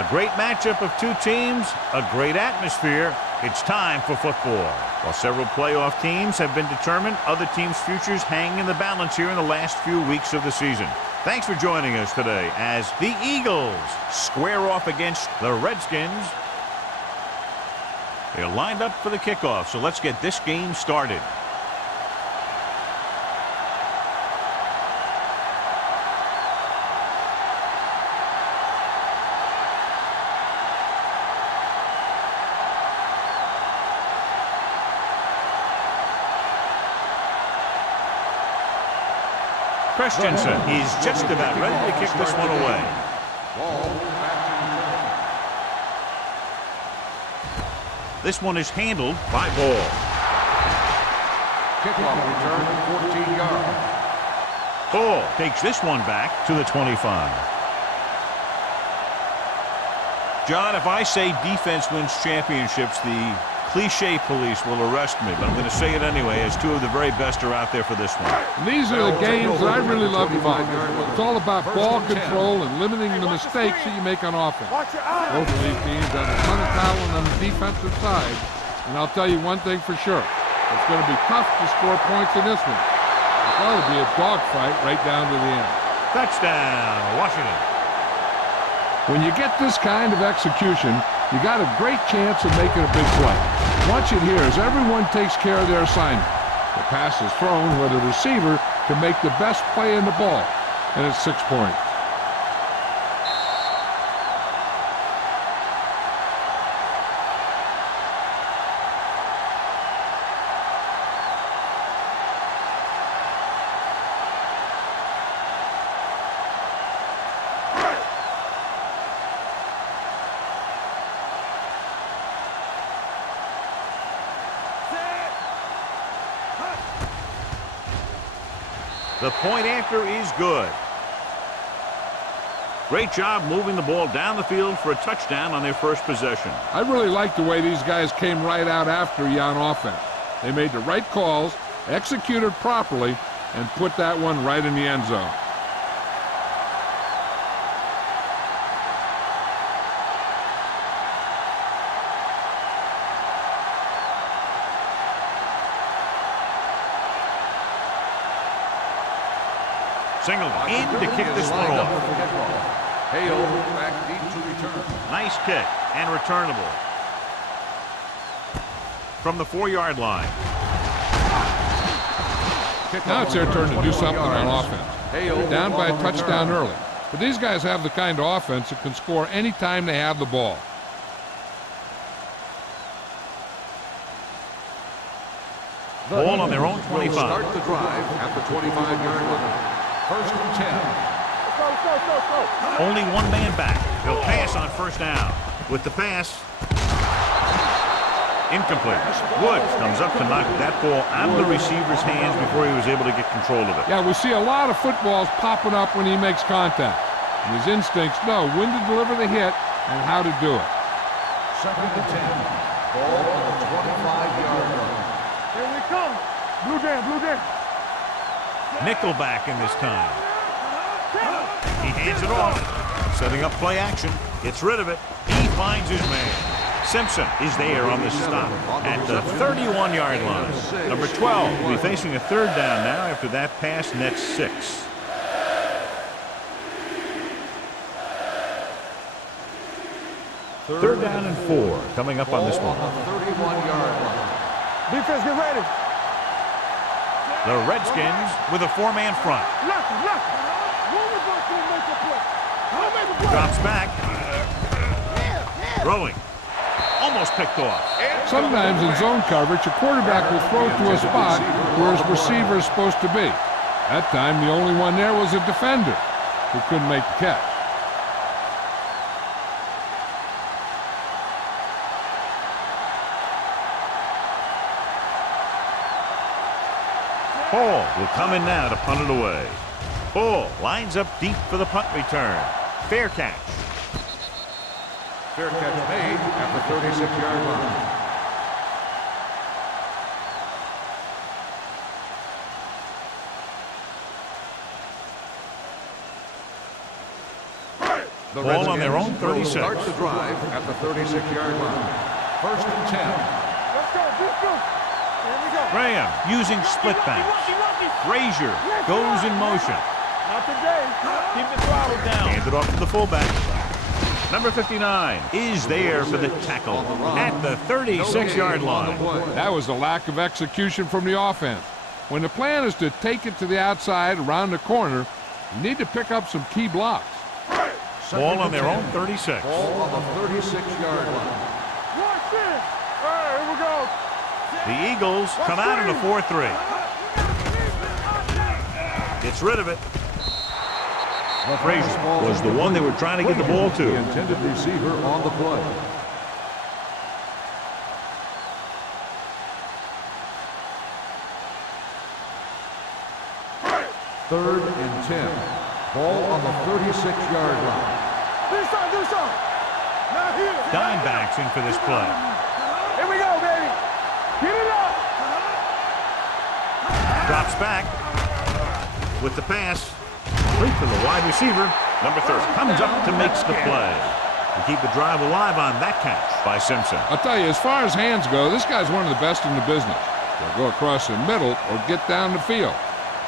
A great matchup of two teams, a great atmosphere. It's time for football. While several playoff teams have been determined, other teams' futures hang in the balance here in the last few weeks of the season. Thanks for joining us today as the Eagles square off against the Redskins. They're lined up for the kickoff, so let's get this game started. Christensen is just about ready to kick this one away. This one is handled by Ball. Kickoff return, 14 yards. Ball takes this one back to the 25. John, if I say defense wins championships, the cliche police will arrest me, but I'm going to say it anyway, as two of the very best are out there for this one. These are the games that I really love to watch. It's all about ball control and limiting the mistakes that you make on offense. Both of these teams have a ton of talent on the defensive side, and I'll tell you one thing for sure. It's going to be tough to score points in this one. It's going to be a dogfight right down to the end. Touchdown, Washington. When you get this kind of execution, you got a great chance of making a big play. Watch it here as everyone takes care of their assignment. The pass is thrown where the receiver can make the best play in the ball, and it's 6 points. The point after is good. Great job moving the ball down the field for a touchdown on their first possession. I really like the way these guys came right out after you on offense. They made the right calls, executed properly, and put that one right in the end zone. Single in to kick this one off. Hale back deep to return. Nice kick and returnable. From the 4-yard line. Now it's their turn to do something on offense. They're down by a touchdown early. But these guys have the kind of offense that can score any time they have the ball. Ball on their own 25. Start the drive at the 25-yard line. First and 10. Only one man back. He'll pass on first down. With the pass, incomplete. Woods comes up to knock that ball out of the receiver's hands before he was able to get control of it. Yeah, we see a lot of footballs popping up when he makes contact. And his instincts know when to deliver the hit and how to do it. Second and 10. Ball on the 25-yard line. Here we come. Blue jam. Nickelback in this time. He hands it off. Setting up play action. Gets rid of it. He finds his man. Simpson is there on the stop at the 31-yard line. Number 12 will be facing a third down now after that pass nets 6. Third down and 4 coming up on this one. 31-yard line. Defense, get ready. The Redskins with a 4-man front. Drops back. Throwing. Almost picked off. Sometimes in zone coverage, a quarterback will throw to a spot where his receiver is supposed to be. That time, the only one there was a defender who couldn't make the catch. Hall will come in now to punt it away. Hall lines up deep for the punt return. Fair catch. Fair catch made at the 36-yard line. The Ball on their Redskins own will 36. start the drive at the 36-yard line. 1st and 10. Let's go. Here we go. Graham using split backs. Frazier goes in motion. Not today. Keep the throttle down. Handed off to the fullback. Number 59 is there for the tackle at the 36-yard line. That was a lack of execution from the offense. When the plan is to take it to the outside around the corner, you need to pick up some key blocks. Ball on their own 36. Ball on the 36-yard line. Watch this. All right, here we go. The Eagles come out in a 4-3. Gets rid of it. Frazier was the one they were trying to get the ball to. The intended receiver on the play. Third and 10. Ball on the 36-yard line. Do something. Not here. Dimebacks in for this play. Here we go, baby. Get it up. Drops back with the pass. Complete for the wide receiver. Number 30 comes up to make the play. To keep the drive alive on that catch by Simpson. I'll tell you, as far as hands go, this guy's one of the best in the business. He'll go across the middle or get down the field.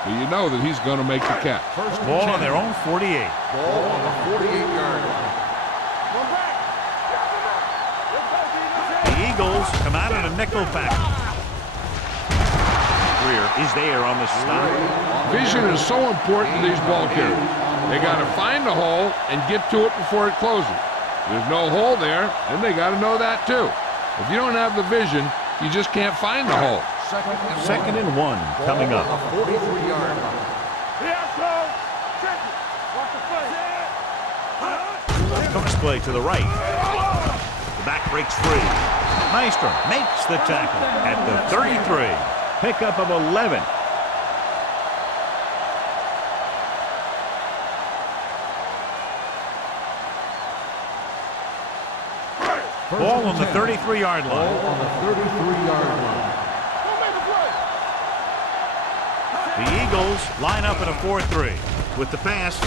But you know that he's going to make the catch. Ball on their own 48. Ball on the 48-yard line. One back. The Eagles come out in a nickel package. Greer is there on the stop. Vision is so important to these ball carriers. They got to find the hole and get to it before it closes. There's no hole there, and they got to know that too. If you don't have the vision, you just can't find the hole. Second and 1 coming up. Ball on the 43-yard line. Yeah, close. Check it. Watch the play. Comes play to the right. The back breaks free. Maestro makes the tackle at the 33. Pickup of 11. Ball on the 33-yard line. Ball on the 33-yard line. Don't make a play. The Eagles line up in a 4-3 with the pass,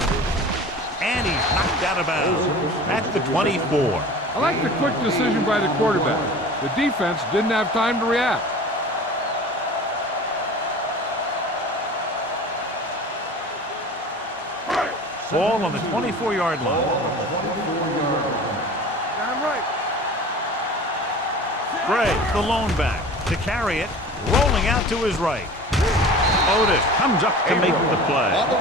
and he's knocked out of bounds at the 24. I like the quick decision by the quarterback. The defense didn't have time to react. Ball on the 24-yard line. I'm right. Gray, the lone back, to carry it, rolling out to his right. Otis comes up to make the play. At the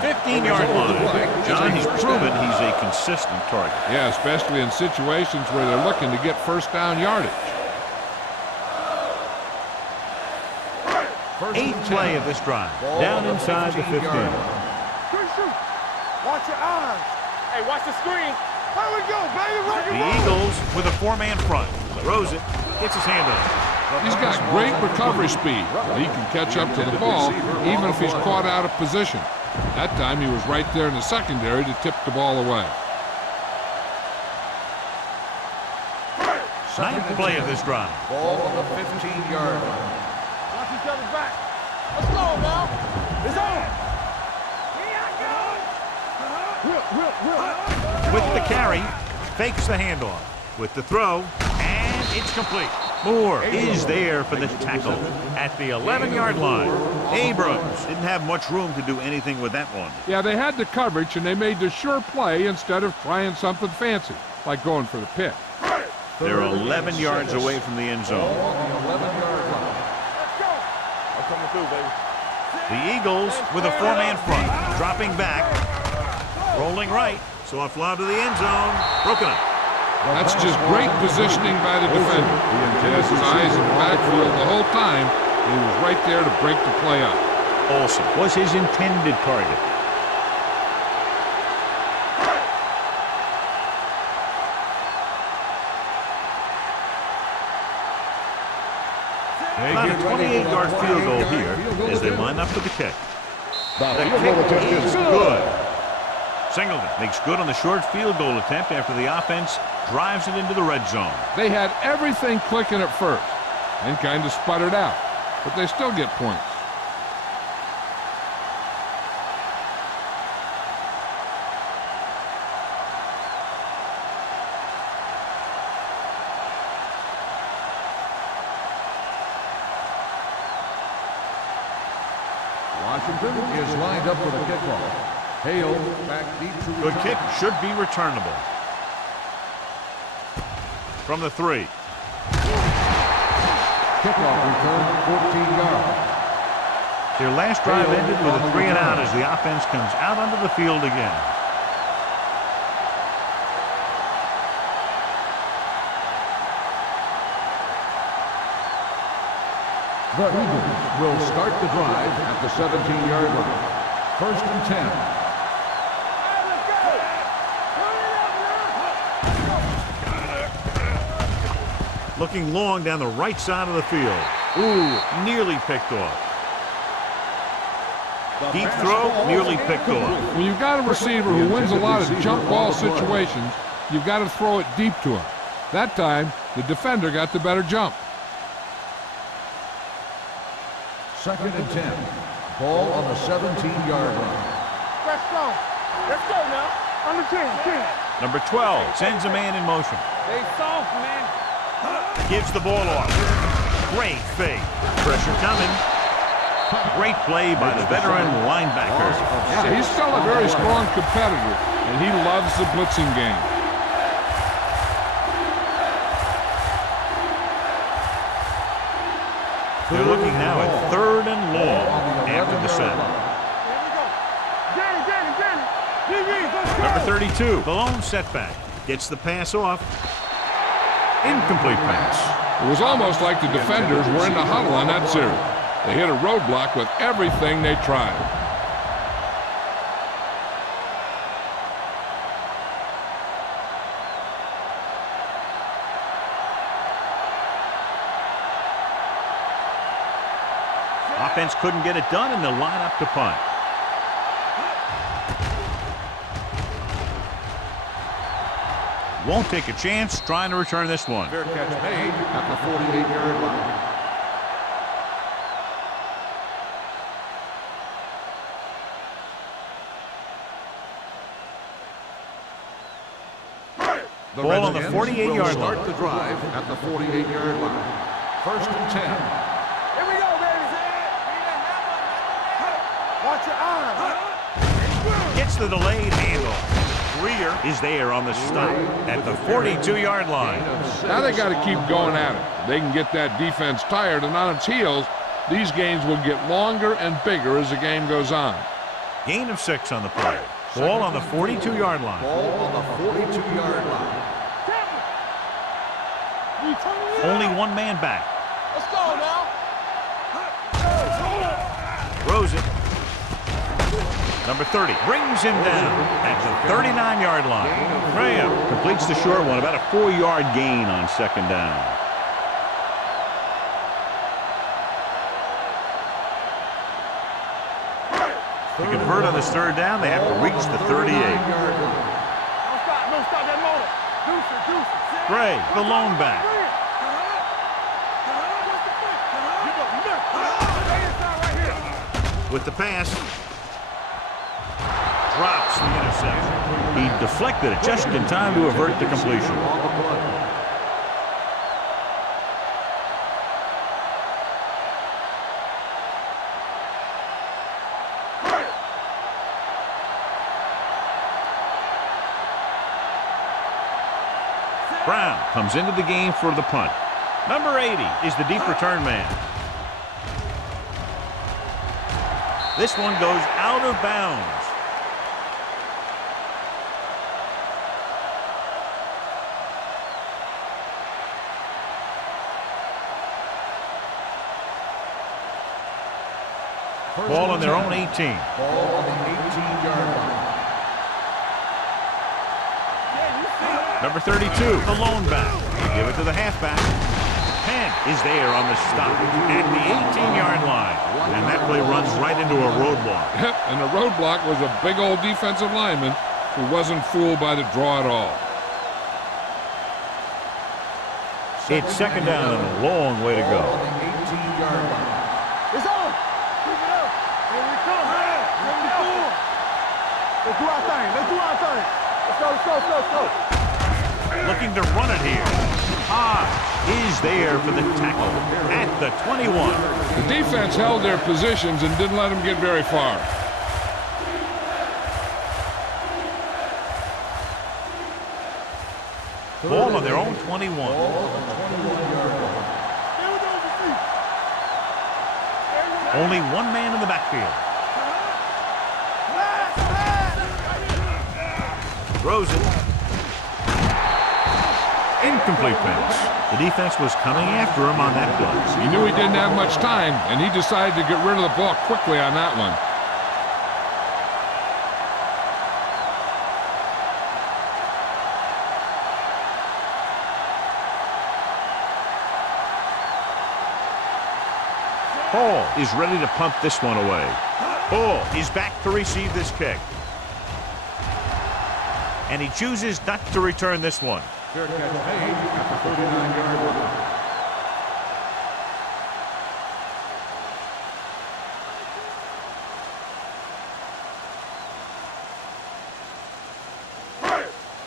15-yard line. John, he's proven he's a consistent target. Yeah, especially in situations where they're looking to get first down yardage. Eighth play of this drive. Down inside the 15. Good shoot. Watch your eyes. Hey, watch the screen. There we go, baby. The Eagles with a four-man front. Throws it, gets his hand on it. He's got great recovery speed. He can catch up to the ball even if he's caught out of position. That time he was right there in the secondary to tip the ball away. Ninth play of this drive. Ball on the 15-yard line. Watch each other's back. Let's go now. It's on. With the carry, fakes the handoff. With the throw, and it's complete. Moore is there for the tackle at the 11-yard line. Abrams didn't have much room to do anything with that one. Yeah, they had the coverage and they made the sure play instead of trying something fancy, like going for the pick. They're 11 yards away from the end zone. Ball on the 11-yard line. Let's go. I'm coming through, baby. The Eagles with a four-man front, dropping back, rolling right, so a fly to the end zone, broken up. That's just great positioning by the defender. He has his eyes in the backfield the whole time, and he was right there to break the play up. Olsen was his intended target. About a 28-yard field goal here as they line up for the kick. The kick is good. Singleton makes good on the short field goal attempt after the offense drives it into the red zone. They had everything clicking at first and kind of sputtered out, but they still get points. Washington is lined up with a kickoff. Hale back deep to Good kick, should be returnable. From the 3. Kickoff return, 14 yards. Their last drive ended with a 3 and out as the offense comes out onto the field again. The Eagles will start the drive at the 17-yard line. 1st and 10. Looking long down the right side of the field. Ooh, nearly picked off. Deep throw, nearly picked off. When you've got a receiver who wins a lot of jump ball situations, you've got to throw it deep to him. That time, the defender got the better jump. 2nd and 10. Ball on the 17-yard line. Let's go. Let's go now. On the 10. Number 12 sends a man in motion. They soft, man. Gives the ball off. Great fake. Pressure coming. Great play by the veteran linebacker. Yeah, he's still a very strong competitor, and he loves the blitzing game. They're looking now at 3rd and long after the set. Number 32, the lone setback. Gets the pass off. Incomplete pass. It was almost like the defenders were in the huddle on that series. They hit a roadblock with everything they tried. Offense couldn't get it done, and they'll line up to punt. Won't take a chance trying to return this one. Fair catch made at the 48-yard line. The Ball on the Redskins 48-yard line. Start the drive at the 48-yard line. 1st and 10. Here we go, baby. Watch your eyes. Gets the delayed handle. Greer is there on the stop at the 42-yard line. Now they got to keep going at it. They can get that defense tired and on its heels. These games will get longer and bigger as the game goes on. Gain of 6 on the play. Ball on the 42-yard line. Ball on the 42-yard line. Only one man back. Let's go now. Throws it. Number 30 brings him down at the 39-yard line. Graham completes the short one, about a 4-yard gain on 2nd down. To convert on this 3rd down, they have to reach the 38. Don't stop that motor. Deuce it. Gray, the lone back. With the pass, drops the interception. He deflected it just in time to avert the completion. Brown comes into the game for the punt. Number 80 is the deep return man. This one goes out of bounds. Ball on their own 18. Ball on the 18-yard line. Number 32, the lone back. Give it to the halfback. Penn is there on the stop at the 18-yard line. And that play runs right into a roadblock. And the roadblock was a big old defensive lineman who wasn't fooled by the draw at all. It's 2nd down and a long way to go. Ball on the 18-yard line. It's on. Keep it up. Here we come. Let's do our thing. Let's go. Looking to run it here. High. is there for the tackle at the 21. The defense held their positions and didn't let them get very far. Ball on their own 21. Only one man in the backfield. Throws it. Incomplete pass. The defense was coming after him on that play. He knew he didn't have much time, and he decided to get rid of the ball quickly on that one. Hall is ready to punt this one away. Hall is back to receive this kick. And he chooses not to return this one. Fair catch made at the 39-yard line.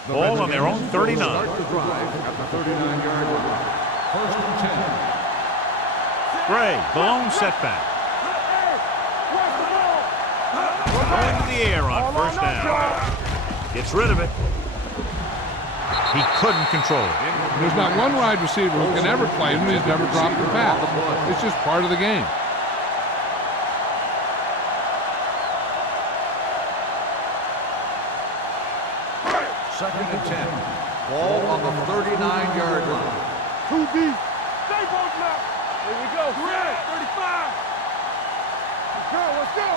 Ball on their own 39. Start the drive at the 39-yard line. 1st and 10. Gray, the lone setback. Going to the air on first down. Gets rid of it. He couldn't control it. There's not one wide receiver who can ever play him. He's never dropped a pass. It's just part of the game. Second and 10. Ball on the 39-yard line. 2 deep. Stay both left. Here we go. 35. Let's go.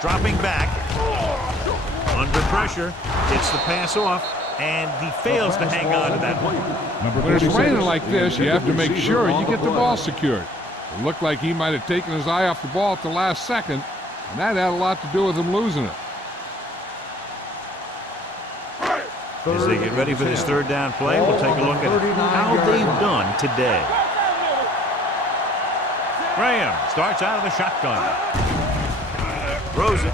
Dropping back. Under pressure. Gets the pass off. And he fails to hang on to that one. When it's raining like this, you have to make sure you get the ball secured. It looked like he might have taken his eye off the ball at the last second, and that had a lot to do with him losing it. As they get ready for this third down play, we'll take a look at how they've done today. Graham starts out of the shotgun. Throws it.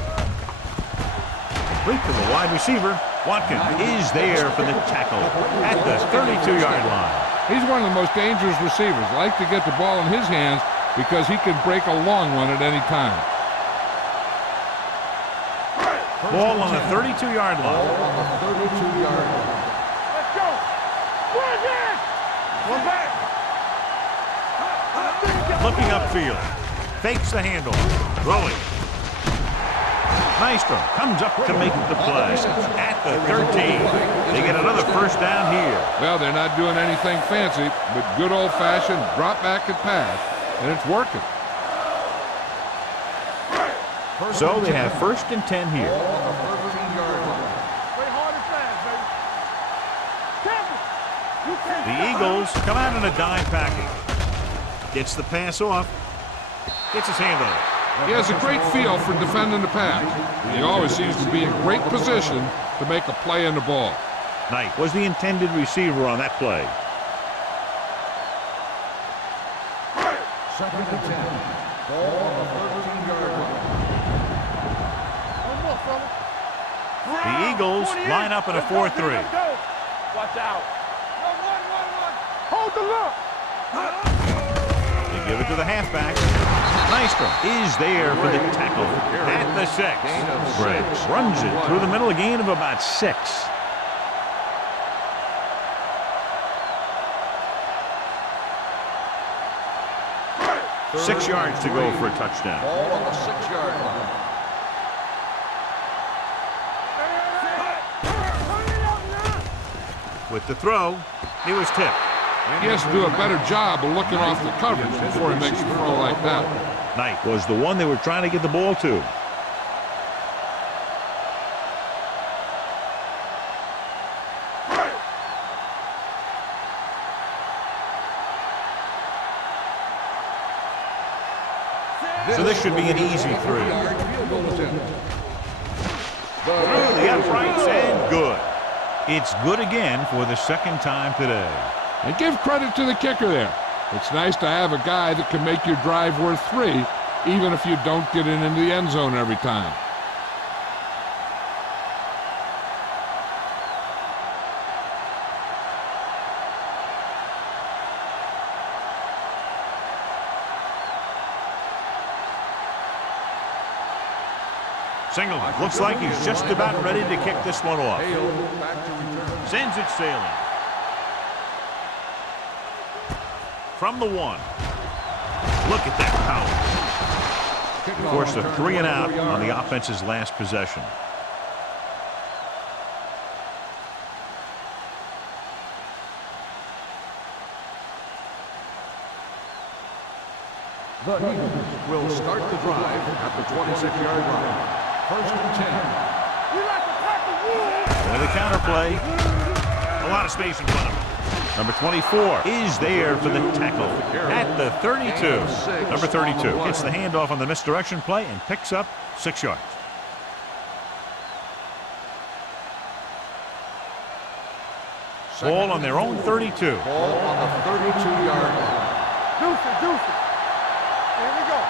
Complete to the wide receiver. Watkins is there for the tackle at the 32-yard line. He's one of the most dangerous receivers. Like to get the ball in his hands because he can break a long one at any time. Ball on the 32-yard line. On the 32-yard line. Let's go. One in. One back. Looking upfield. Fakes the handle. Throwing. Nystrom comes up to make the play at the 13. They get another first down here. Well, they're not doing anything fancy, but good old-fashioned drop back and pass, and it's working. So they have 1st and 10 here. On the 13-yard line. Play hard and fast, baby. The Eagles come out in a dime package. Gets the pass off. Gets his hand on it. He has a great feel for defending the pass. He always seems to be in great position to make a play in the ball. Knight was the intended receiver on that play. Second and 10. Ball on the 13-yard line. One more, fella. The Eagles line up in a 4-3. Watch out. One. Hold the look. They give it to the halfback. Nystrom is there for the tackle at the 6. Gray runs it through the middle, a gain of about 6. Six yards to go for a touchdown. Ball on the 6-yard line. With the throw, he was tipped. He has to do a better job of looking off the coverage before he makes a throw like that. Knight was the one they were trying to get the ball to. So this should be an easy 3. Through the uprights and good. It's good again for the second time today. And give credit to the kicker there. It's nice to have a guy that can make your drive worth 3, even if you don't get it into the end zone every time. Singleton looks like he's just about ready to kick this one off. Hale back to return. Sends it sailing. From the 1. Look at that power. Forced a 3 and out on the offense's last possession. The Eagles will start the drive at the 26-yard line. 1st and 10. With a counterplay. A lot of space in front of him. Number 24 is there for the tackle at the 32. Number 32 gets the handoff on the misdirection play and picks up 6 yards. Ball on their own 32. Ball on the 32-yard line. Here we go.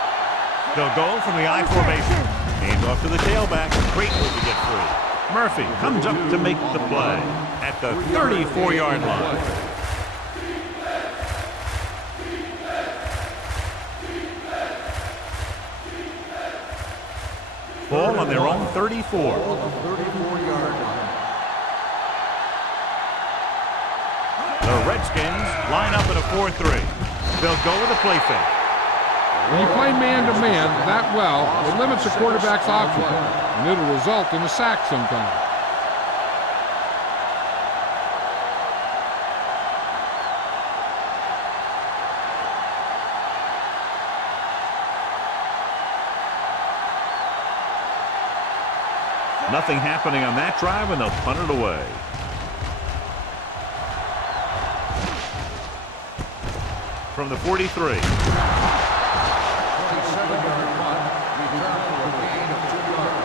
They'll go from the I formation. Handoff to the tailback. Great move to get free. Murphy comes up to make the play at the 34-yard line. Ball on their own 34. Ball on the 34-yard line. The Redskins line up in a 4-3. They'll go with a play fake. When you play man-to-man that well, it limits the quarterback's options, and it'll result in a sack sometimes. Nothing happening on that drive, and they'll punt it away. From the 43. 27-yard punt, return for a gain of 2 yards.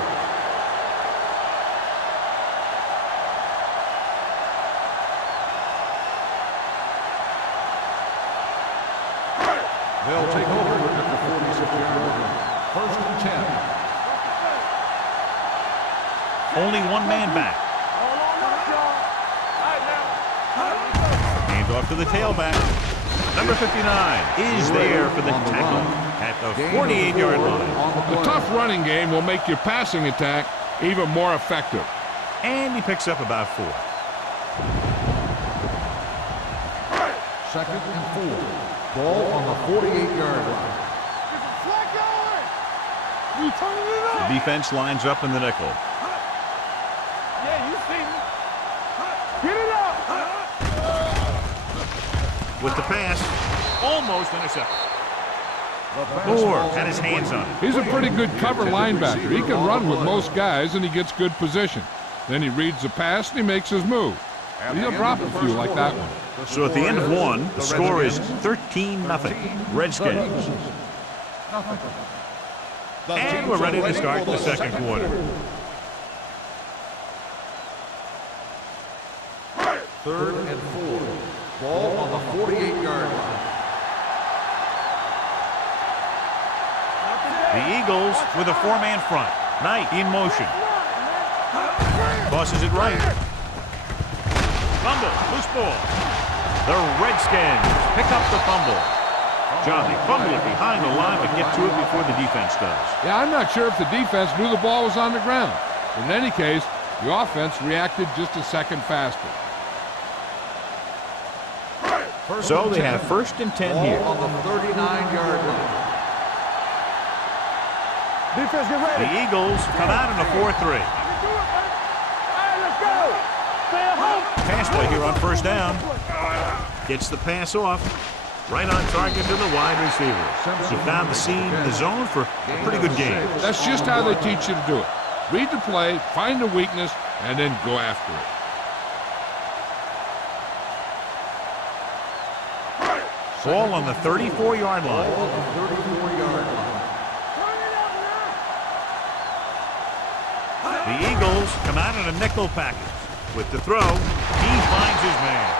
They'll take over at the 46-yard line. 1st and 10. Only one man back. Hands off to the tailback. Number 59 is there for the tackle at the 48-yard line. A tough running game will make your passing attack even more effective. And he picks up about 4. 2nd and 4. Ball on the 48-yard line. The defense lines up in the nickel. Yeah, you see me. Get it up. With the pass, almost intercepted. Moore had his hands on it. He's a pretty good cover linebacker. He can run with most guys, and he gets good position. Then he reads the pass, and he makes his move. He'll drop a few like that one. So at the end of 1, the score is 13-0. Redskins. And we're ready to start the second quarter. 3rd and 4. Ball on the 48-yard line. The Eagles with a 4-man front. Knight in motion. Tosses it right. Fumble, loose ball. The Redskins pick up the fumble. John, they fumble it behind the line, but get to it before the defense does. Yeah, I'm not sure if the defense knew the ball was on the ground. In any case, the offense reacted just a second faster. So they have 1st and 10 here. Ball on the 39-yard line. Defense, get ready. The Eagles come out in a 4-3. All right, let's go. Stay at home. Pass play here on 1st down. Gets the pass off. Right on target to the wide receiver. He found the seam in the zone for a pretty good game. That's just how they teach you to do it. Read the play, find the weakness, and then go after it. Ball on the 34-yard line. Ball on the 34-yard line. The Eagles come out in a nickel package. With the throw, he finds his man.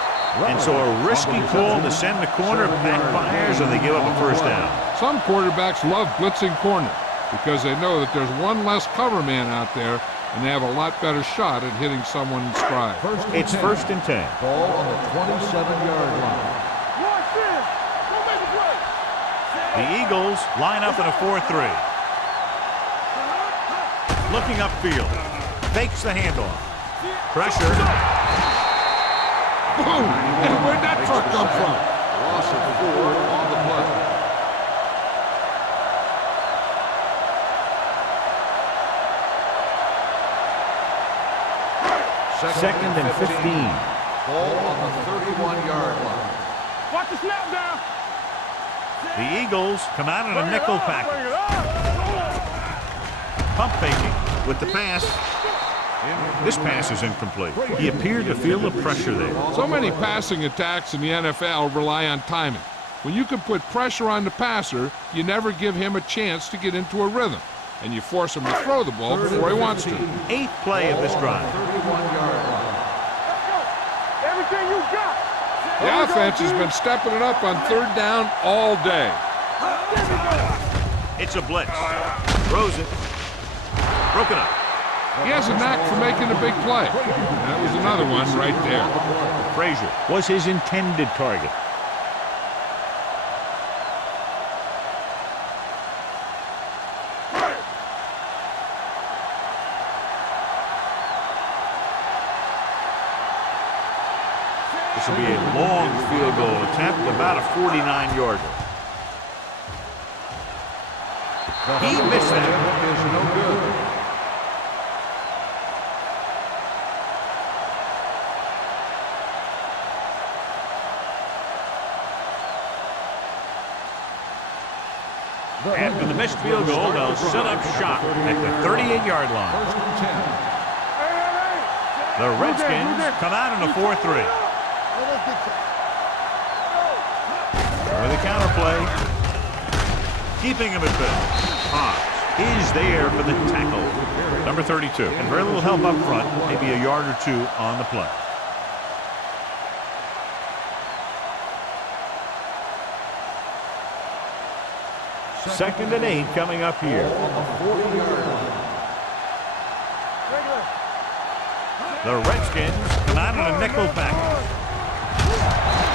And so a risky call to send the corner backfires, and they give up a 1st down. Some quarterbacks love blitzing corners because they know that there's one less cover man out there, and they have a lot better shot at hitting someone in stride. It's 1st and 10. Ball on the 27-yard line. Watch this. Go make a play. The Eagles line up in a 4-3. Looking upfield. Fakes the handoff. Pressure. Boom! And where'd that truck come from? Loss of 4 on the play. Second and 15. Ball on the 31-yard line. Watch the snap down. The Eagles come out in a nickel Bring package. it up. Pump faking with the pass. This pass is incomplete. He appeared to feel the pressure there. So many passing attacks in the NFL rely on timing. When you can put pressure on the passer, you never give him a chance to get into a rhythm, and you force him to throw the ball before he wants to. Eighth play of this drive. 31-yard line. Let's go. Everything you got. The offense has been stepping it up on third down all day. It's a blitz. Throws it. Broken up. He has a knack for making a big play. That was another one right there. Frazier was his intended target. This will be a long field goal attempt, about a 49-yarder. He missed that. Is no good. After the missed field goal, they'll set up shop at the 38-yard line. First and 10. The Redskins come out in a 4-3. With a counterplay, keeping him at bay. Hobbs is there for the tackle. Number 32. And very little help up front, maybe a yard or two on the play. Second and 8 coming up here. The Redskins come out in a nickel package.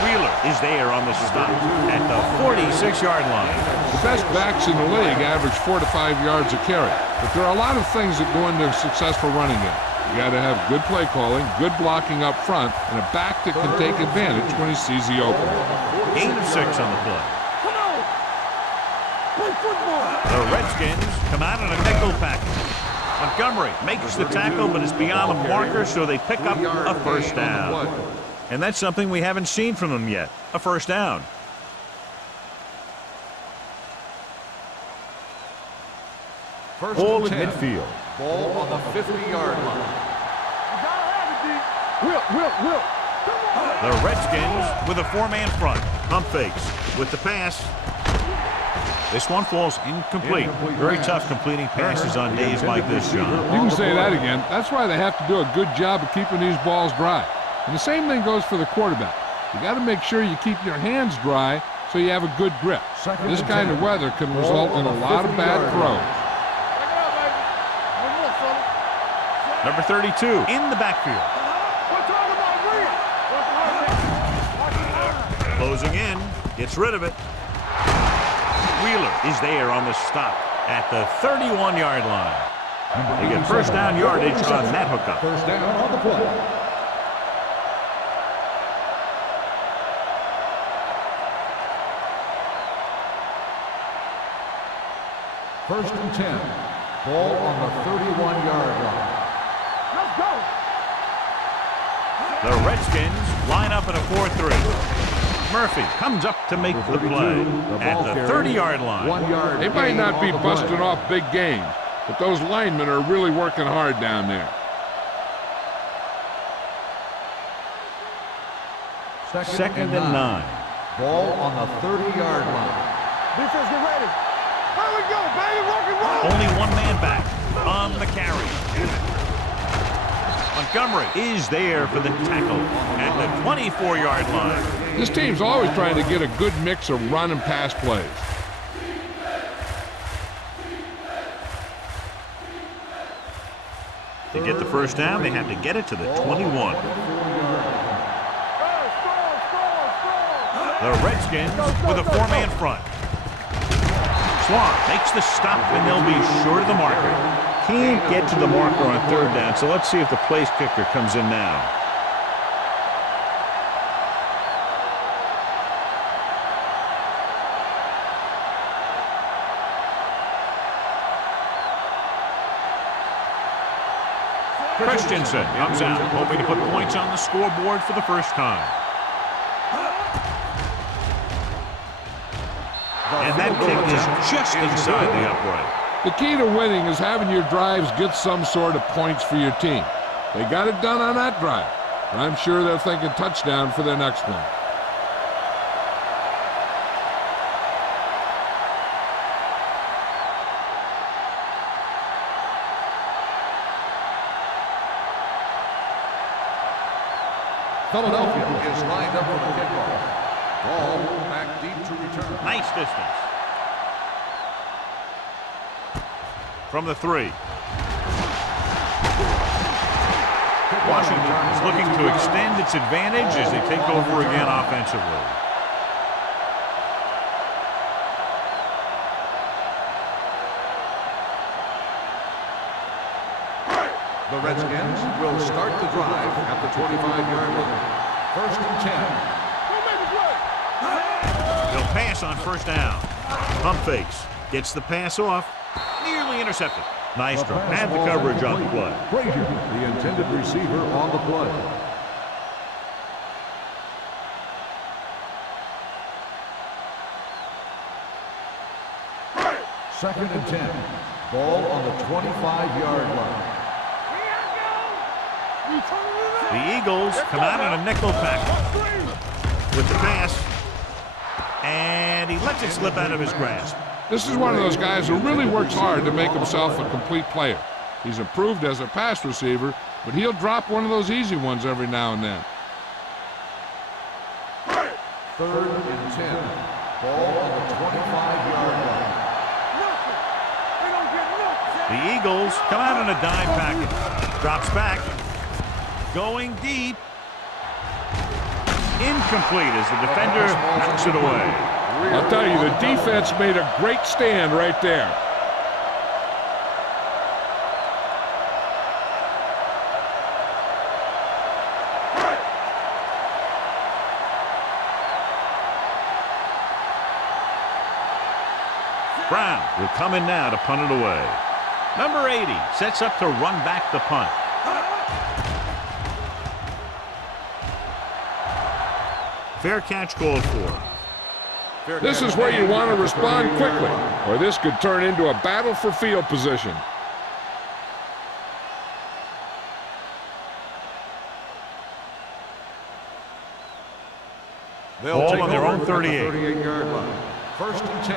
Wheeler is there on the stop at the 46-yard line. The best backs in the league average 4 to 5 yards a carry. But there are a lot of things that go into a successful running game. You got to have good play calling, good blocking up front, and a back that can take advantage when he sees the opening. 8 of 6 on the play. The Redskins come out in a nickel package. Montgomery makes the tackle, but it's beyond the marker, so they pick up a first down. And that's something we haven't seen from them yet, a first down. Ball at midfield. Ball on the 50-yard line. Will. The Redskins with a 4-man front. Pump fakes with the pass. This one falls incomplete. Very tough completing passes on days like this, John. You can say that again. That's why they have to do a good job of keeping these balls dry. And the same thing goes for the quarterback. You got to make sure you keep your hands dry so you have a good grip. This kind of weather can result in a lot of bad throws. Number 32 in the backfield. Closing in, gets rid of it. Wheeler is there on the stop at the 31-yard line. They get first down yardage on that hookup. First down on the play. First and 10. Ball on the 31-yard line. Let's go. The Redskins line up in a 4-3. Murphy comes up to make the play at the 30-yard line. 1 yard. They might not be busting off big games, but those linemen are really working hard down there. Second and 9. Ball on the 30-yard line. Defense, get ready. Here we go, baby. Rock and roll. Only one man back on the carry. Montgomery is there for the tackle at the 24-yard line. This team's always trying to get a good mix of run and pass plays. To get the first down, they have to get it to the 21. The Redskins with a 4-man front. Swan makes the stop, and they'll be short of the marker. can't get to the marker on third down, so let's see if the place kicker comes in now. Christensen comes out, hoping to put points on the scoreboard for the first time. And that kick is just inside the upright. The key to winning is having your drives get some sort of points for your team. They got it done on that drive, and I'm sure they're thinking touchdown for their next one. Philadelphia is lined up for the kickoff. Ball back deep to return. Nice distance. From the 3. Washington is looking to extend its advantage as they take over again offensively. The Redskins will start the drive at the 25-yard line. 1st and 10. They'll pass on first down. Pump fakes. Gets the pass off. Nearly intercepted. Nice drop. Had the coverage on the play. Frazier, the intended receiver on the play. Second and 10. Ball on the 25-yard line. The Eagles come out in a nickel pack with the pass, and he lets it slip out of his grasp. This is one of those guys who really works hard to make himself a complete player. He's improved as a pass receiver, but he'll drop one of those easy ones every now and then. 3rd and 10. Ball on the 25-yard line. The Eagles come out in a dime package. Drops back. Going deep. Incomplete as the defender knocks it away. I'll tell you, the defense made a great stand right there. Brown will come in now to punt it away. Number 80 sets up to run back the punt. Fair catch called for. This is where you want to respond quickly, or this could turn into a battle for field position. Ball on their own 38. 38-yard line. 1st and 10.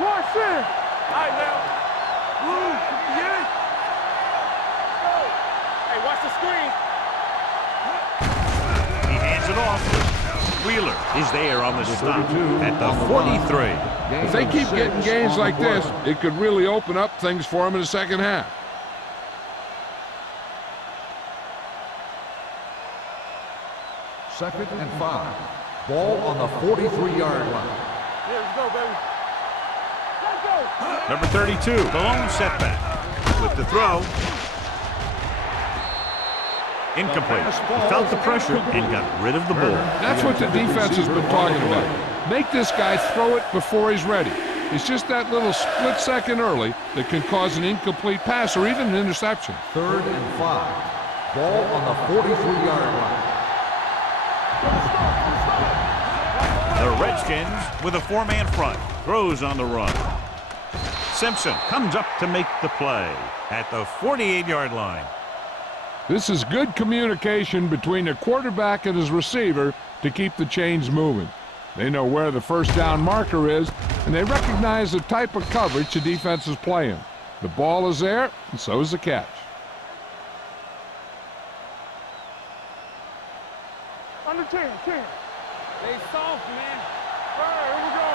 Watch it! All right, now. Yeah. Hey, watch the screen. He hands it off. Wheeler is there on the stop at the 43. If they keep getting gains like this, it could really open up things for them in the second half. Second and 5. Ball on the 43-yard line. Here we go, baby. Let's go. Number 32, the lone setback. With the throw. Incomplete. He felt the pressure and got rid of the ball. That's what the defense has been talking about. Make this guy throw it before he's ready. It's just that little split second early that can cause an incomplete pass or even an interception. 3rd and 5. Ball on the 43-yard line. The Redskins with a 4-man front. Throws on the run. Simpson comes up to make the play at the 48-yard line. This is good communication between the quarterback and his receiver to keep the chains moving. They know where the first down marker is, and they recognize the type of coverage the defense is playing. The ball is there, and so is the catch. Under 10. They soft, man. All right, here we go.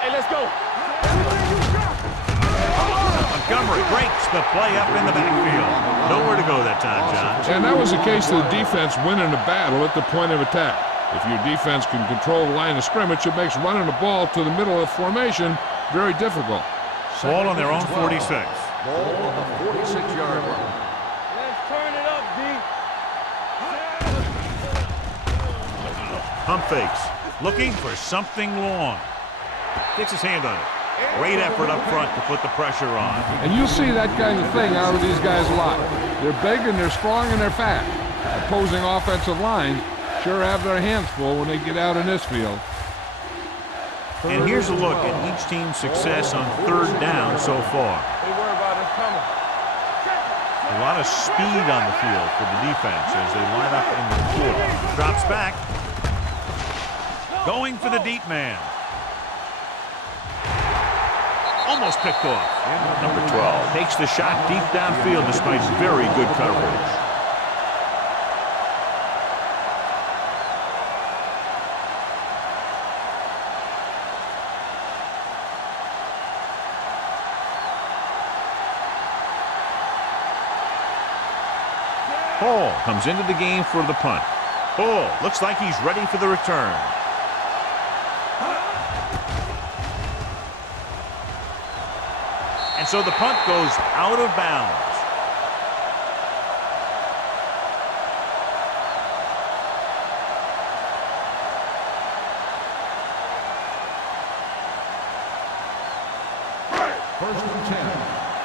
Hey, let's go. Montgomery breaks the play up in the backfield. Nowhere to go that time, John. And that was the case of the defense winning the battle at the point of attack. If your defense can control the line of scrimmage, it makes running the ball to the middle of formation very difficult. Ball on their own 46. Ball on the 46-yard line. Let's turn it up, D. Pump fakes. Looking for something long. Gets his hand on it. Great effort up front to put the pressure on. And you'll see that kind of thing out of these guys a lot. They're big and they're strong and they're fast. Opposing offensive lines sure have their hands full when they get out in this field. And here's a look at each team's success on third down so far. They worry about us coming. A lot of speed on the field for the defense as they line up in the pool. Drops back. Going for the deep man. Almost picked off. Number 12 takes the shot deep downfield despite very good coverage. Hall comes into the game for the punt. Hall looks like he's ready for the return. And so the punt goes out of bounds. First and 10.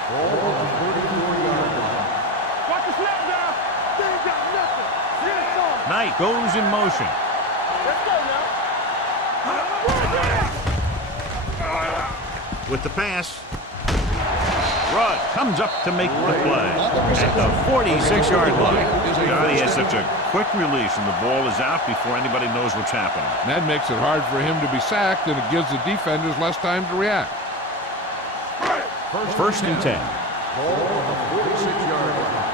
Ball on the 34-yard line. Watch the snap down. They ain't got nothing. Get it on. Knight goes in motion. Let's go now. With the pass. Rudd comes up to make the play at the 46-yard line. God, he has such a quick release, and the ball is out before anybody knows what's happening. And that makes it hard for him to be sacked, and it gives the defenders less time to react. First and 10. Ball on the 46-yard line.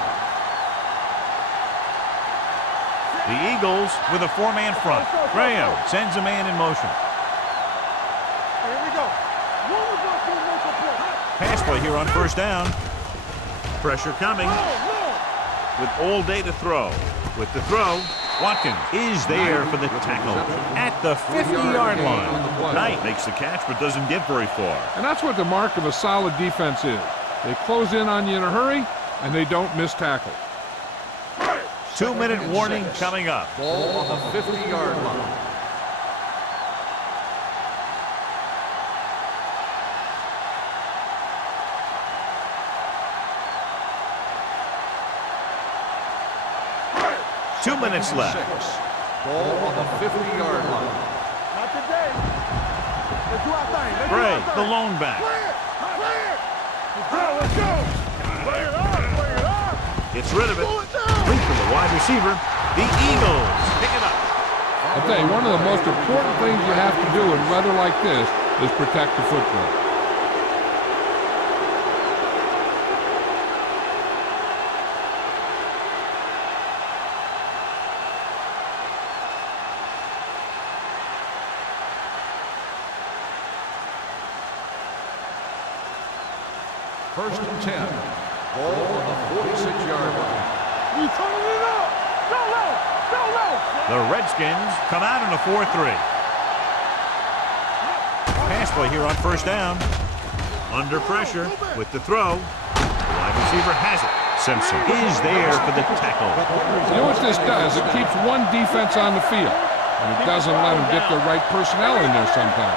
The Eagles with a four-man front. Graham sends a man in motion. Here we go. Pass play here on first down. Pressure coming with all day to throw. With the throw, Watkins is there for the tackle at the 50-yard line. Knight makes the catch but doesn't get very far. And that's what the mark of a solid defense is. They close in on you in a hurry, and they don't miss tackle. 2-minute warning coming up. Ball on the 50-yard line. Two minutes left. Ball on the 50-yard line. Not today. Let's do our thing. Let's Bray, do our the thing. lone back. Let's go. Let's go. Play it up. Play it up. Gets rid of it. Link from the wide receiver. The Eagles pick it up. I'll tell you, one of the most important things you have to do in weather like this is protect the football. First and 10. Ball on the 46-yard line. We turning it up. Go low. Go low. The Redskins come out in a 4-3. Pass play here on first down. Under pressure with the throw. The wide receiver has it. Simpson is there for the tackle. You know what this does? It keeps one defense on the field, and it doesn't let them get the right personnel in there sometimes.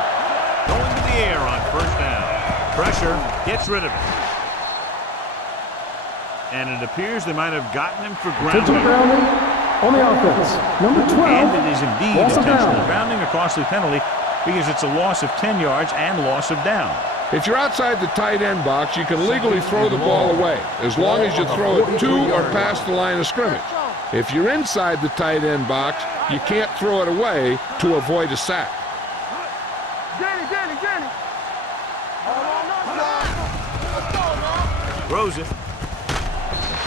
Going to the air on first down. Pressure gets rid of it. And it appears they might have gotten him for grounding. Grounding on the offense. Number 12. And it is indeed Loss of intentional down. grounding, a costly penalty, because it's a loss of 10 yards and loss of down. If you're outside the tight end box, you can legally throw the ball away, as long as you throw it to or past the line of scrimmage. If you're inside the tight end box, you can't throw it away to avoid a sack. Danny. Throws it.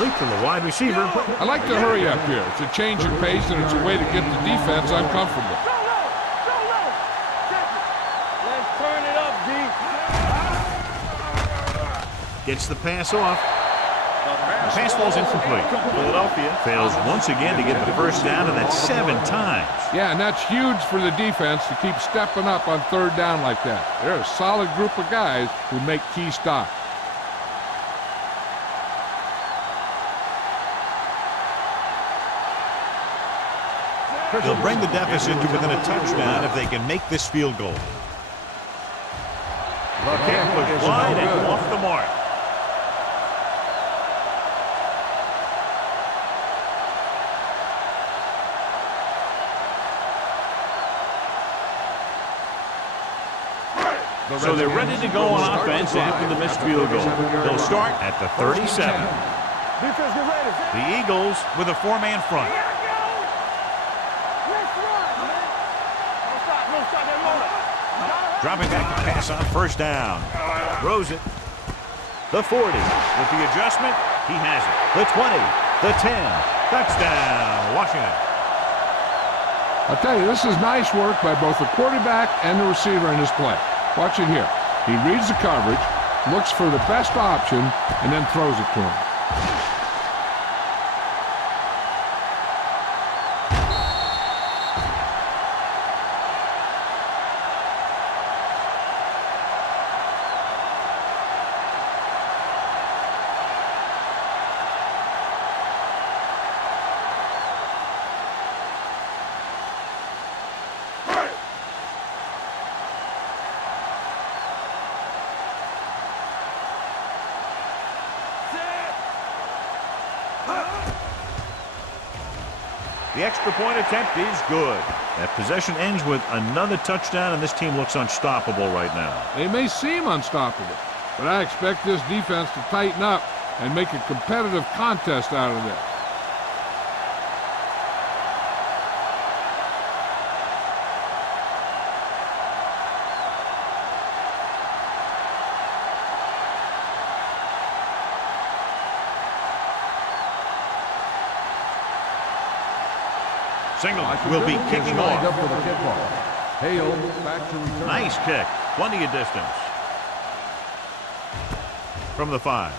Complete from the wide receiver. I like to hurry up here. It's a change in pace, and it's a way to get the defense uncomfortable. Go low. Go low. Check it. Let's turn it up, D. Gets the pass off. Pass ball's incomplete. Philadelphia fails once again to get the first down, and that's 7 times. Yeah, and that's huge for the defense to keep stepping up on third down like that. They're a solid group of guys who make key stops. They'll bring the deficit to within a touchdown if they can make this field goal. The kick was wide and off the mark. So they're ready to go on offense after the missed field goal. They'll start at the 37. The Eagles with a 4-man front. Dropping back to pass on first down. Throws it. The 40. With the adjustment, he has it. The 20. The 10. Touchdown, Washington. I'll tell you, this is nice work by both the quarterback and the receiver in this play. Watch it here. He reads the coverage, looks for the best option, and then throws it to him. The extra point attempt is good. That possession ends with another touchdown, and this team looks unstoppable right now. They may seem unstoppable, but I expect this defense to tighten up and make a competitive contest out of this. Single will be kicking off. Up for the kickoff. Hale back to return. Nice kick. Plenty of distance. From the 5.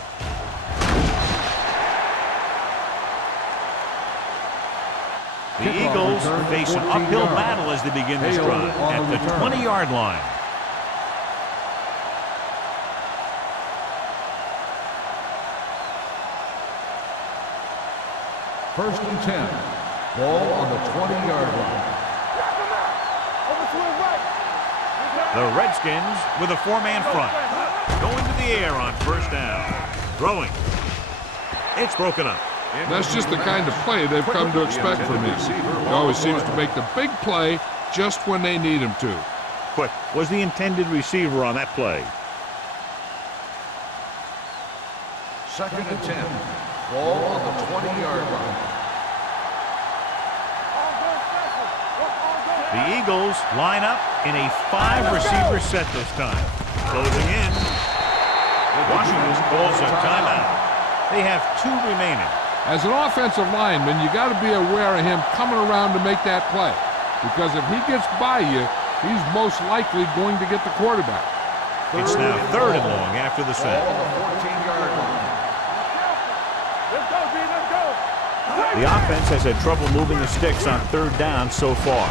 The Eagles face an uphill battle as they begin this drive at the 20-yard line. First and 10. Ball on the 20-yard line. The Redskins with a 4-man front. Going to the air on first down. Throwing. It's broken up. That's just the kind of play they've come to expect from him. He always seems to make the big play just when they need him to. Quick was the intended receiver on that play. Second and 10. Ball on the 20-yard line. The Eagles line up in a 5-receiver set this time. Closing in. Washington calls a timeout. They have 2 remaining. As an offensive lineman, you got to be aware of him coming around to make that play. Because if he gets by you, he's most likely going to get the quarterback. It's now 3rd and long after the set. Ball on the 14-yard line. The offense has had trouble moving the sticks on 3rd down so far.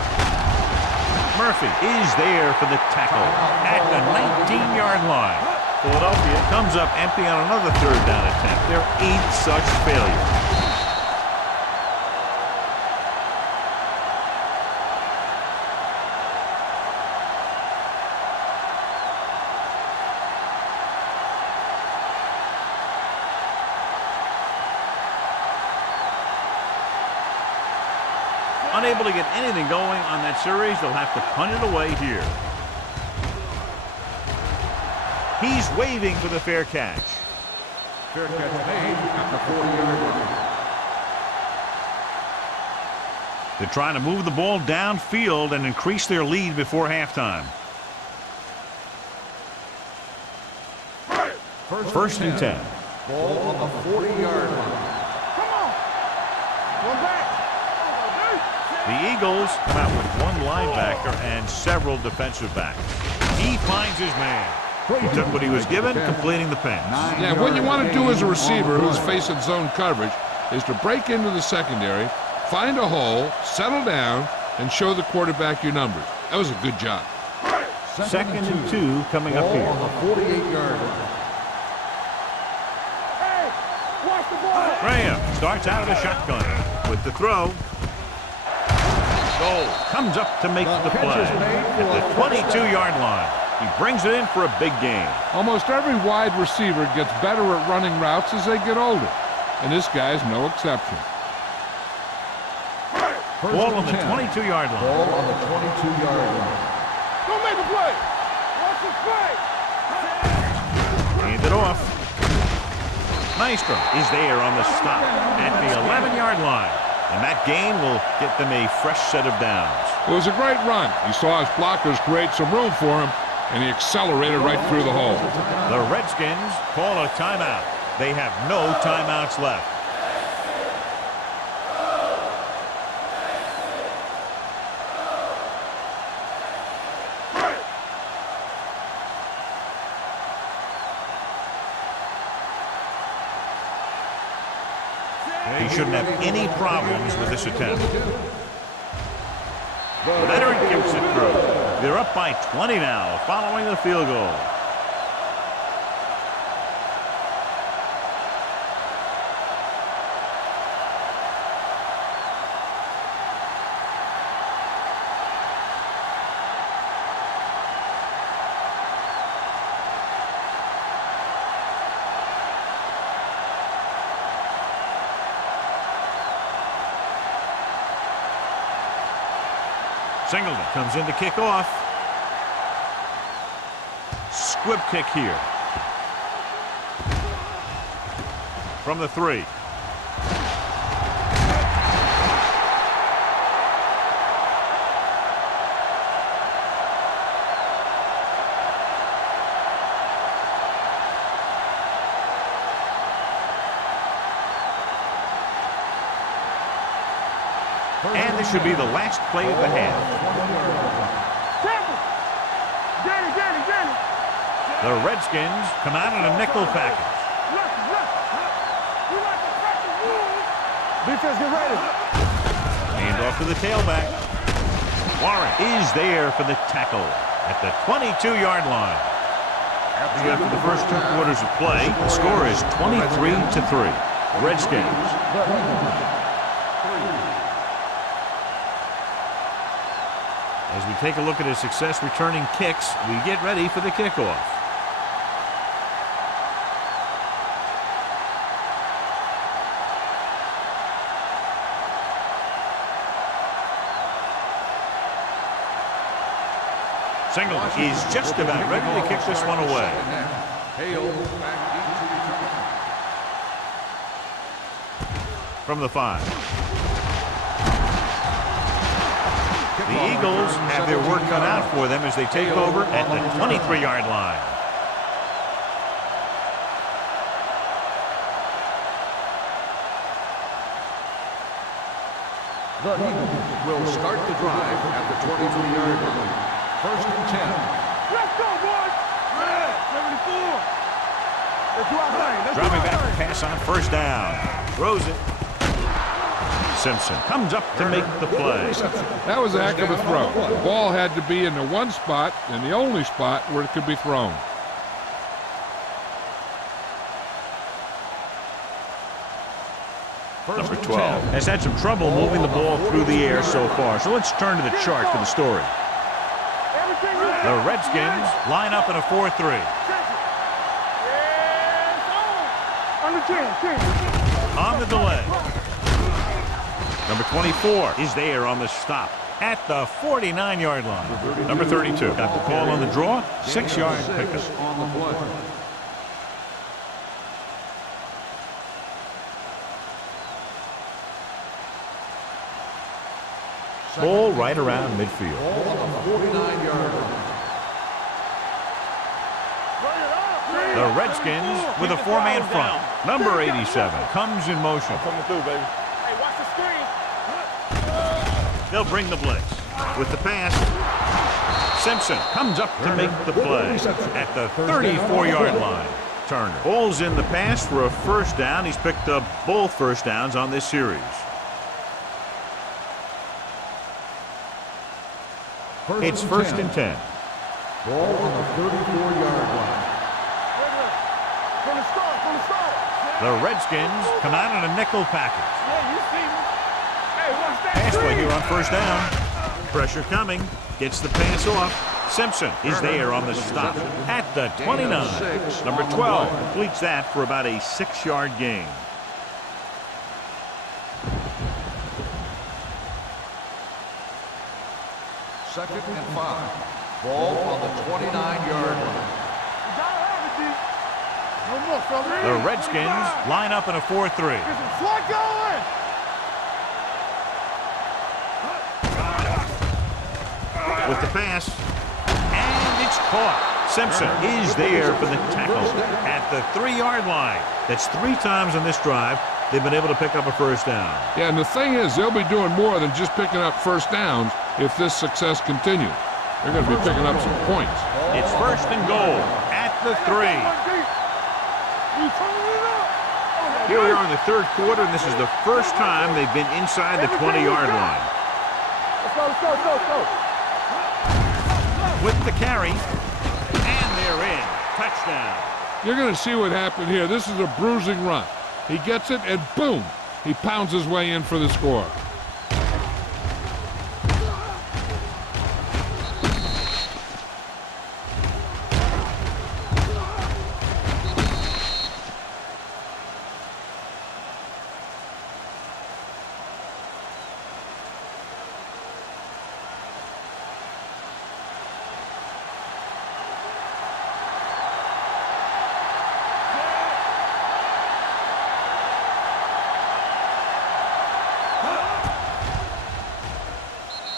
Murphy is there for the tackle at the 19-yard line. Philadelphia comes up empty on another 3rd down attempt. Their 8th such failure. Unable to get anything going on that series, they'll have to punt it away here. He's waving for the fair catch. Fair catch made at the 40-yard line. They're trying to move the ball downfield and increase their lead before halftime. First and 10. Ball on the 40-yard line. The Eagles come out with 1 linebacker and several defensive backs. He finds his man. He took what he was given, completing the pass. Yeah, what you want to do as a receiver who's facing zone coverage is to break into the secondary, find a hole, settle down, and show the quarterback your numbers. That was a good job. Second and 2 coming up here. On the 48-yard line. Hey, watch the ball. Graham starts out of the shotgun with the throw. Goal comes up to make the play at the 22-yard line. He brings it in for a big gain. Almost every wide receiver gets better at running routes as they get older, and this guy's no exception. Ball on the 22-yard line. Ball on the 22-yard line. Don't make a play. Watch the play. Hand it off. Maestro is there on the stop at the 11-yard line. And that gain will get them a fresh set of downs. It was a great run. He saw his blockers create some room for him, and he accelerated right through the hole. The Redskins call a timeout. They have no timeouts left. He shouldn't have any problems with this attempt. Leonard gives it through. They're up by 20 now, following the field goal. Singleton comes in to kick off. Squib kick here. From the 3. And this should be the last play of the half. The Redskins come out in a nickel package. Defense, get ready. Hand off to the tailback. Warren is there for the tackle at the 22-yard line. After the first 2 quarters of play, the score is 23-3. Redskins. As we take a look at his success returning kicks, we get ready for the kickoff. Singleton is just about ready to kick this one away. From the 5. The Eagles have their work cut out for them as they take over at the 23-yard line. The Eagles will start the drive at the 23-yard line. First and 10. Let's go, boys. 74. Let's do our thing. Dropping back to pass on first down. Throws it. Simpson comes up to make the play. That was a heck of a throw. The ball had to be in the one spot and the only spot where it could be thrown. Number 12 has had some trouble moving the ball through the air so far. So let's turn to the chart for the story. The Redskins line up in a 4-3. On the delay. Number 24 is there on the stop at the 49-yard line. Number 32 got the call on the draw, 6-yard pickup. On the play. Ball right around midfield. Ball on the 49-yard line. The Redskins with a 4-man front. Number 87 comes in motion. Coming through, baby. Hey, watch the screen. They'll bring the blitz. With the pass, Simpson comes up to make the play at the 34-yard line. Turner pulls in the pass for a first down. He's picked up both first downs on this series. It's first and 10. Ball on the 34-yard line. The Redskins come out in a nickel package. Pass play here on first down. Pressure coming. Gets the pass off. Simpson is there on the stop at the 29. Number 12 completes that for about a 6-yard gain. Second and 5. Ball on the 29-yard line. The Redskins line up in a 4-3. With the pass, and it's caught. Simpson is there for the tackle at the 3-yard line. That's 3 times on this drive they've been able to pick up a first down. Yeah, and the thing is, they'll be doing more than just picking up first downs if this success continues. They're going to be picking up some points. It's first and goal at the 3. Here we are in the third quarter, and this is the first time they've been inside the 20-yard line. Let's go. With the carry, and they're in. Touchdown. You're going to see what happened here. This is a bruising run. He gets it, and boom, he pounds his way in for the score.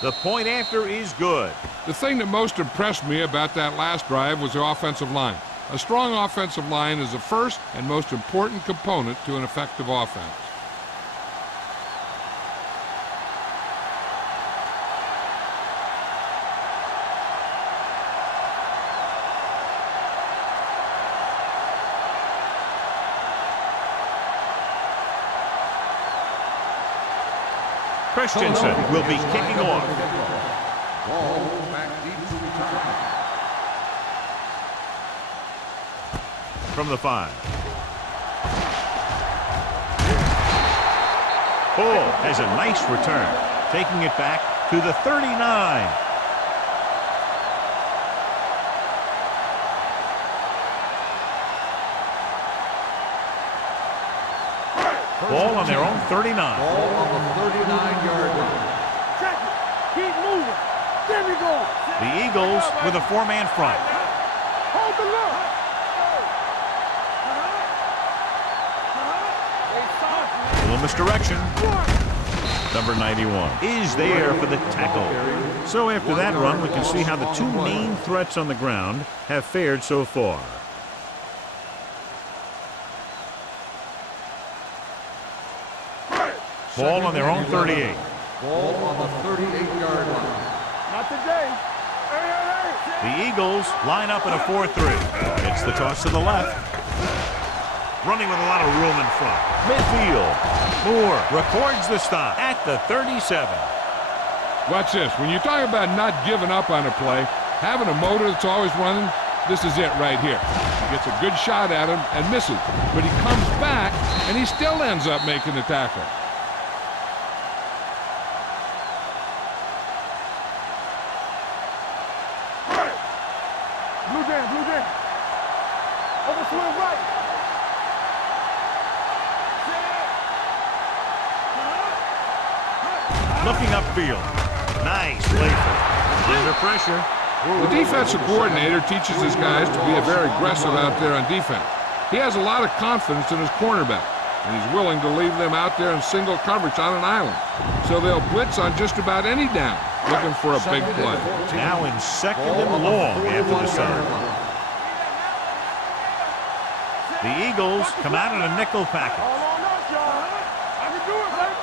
The point after is good. The thing that most impressed me about that last drive was the offensive line. A strong offensive line is the first and most important component to an effective offense. Christensen will be kicking off. Ball back deep to return. From the 5. Bull has a nice return, taking it back to the 39. Ball on their own 39. Ball on the 39-yard line. Check it. Keep moving. There we go. The Eagles with a 4-man front. Hold the look. A little misdirection. Number 91 is there for the tackle. So after that run, we can see how the 2 main threats on the ground have fared so far. Ball on their own 38. Ball on the 38-yard line. Not today. The Eagles line up in a 4-3. It's the toss to the left. Running with a lot of room in front. Midfield. Moore records the stop at the 37. Watch this. When you talk about not giving up on a play, having a motor that's always running, this is it right here. He gets a good shot at him and misses. But he comes back, and he still ends up making the tackle. Blue down. Over to the right. Looking upfield. Nice playful. Under pressure. The defensive coordinator teaches his guys to be very aggressive out there on defense. He has a lot of confidence in his cornerback, and he's willing to leave them out there in single coverage on an island. So they'll blitz on just about any down, looking for a big play. Now in second and long after the sign. The Eagles come out in a nickel package. All on us, y'all. I can do it, baby.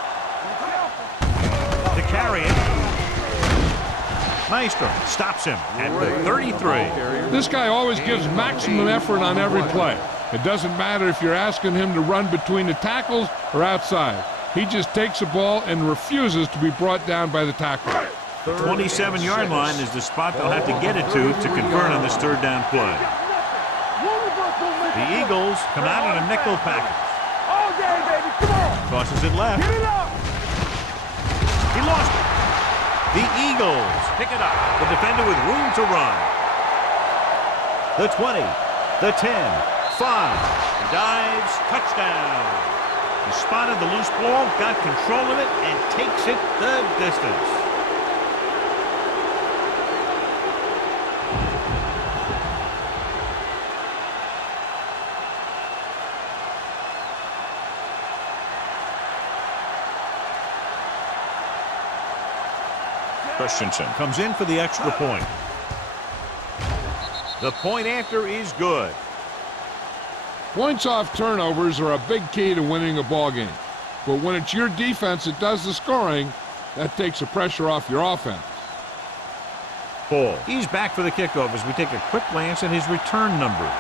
To carry it. Maestro stops him at the 33. This guy always gives maximum effort on every play. It doesn't matter if you're asking him to run between the tackles or outside. He just takes the ball and refuses to be brought down by the tackle. The 27-yard line is the spot they'll have to get it to convert on this third down play. The Eagles come out in a nickel package. All day, baby, come on. Crosses it left. Get it up. He lost it. The Eagles pick it up. The defender with room to run. The 20, the 10, 5, dives, touchdown. He spotted the loose ball, got control of it, and takes it the distance. Christensen comes in for the extra point. The point after is good. Points off turnovers are a big key to winning a ball game. But when it's your defense that does the scoring, that takes the pressure off your offense. Ball. He's back for the kickoff as we take a quick glance at his return numbers.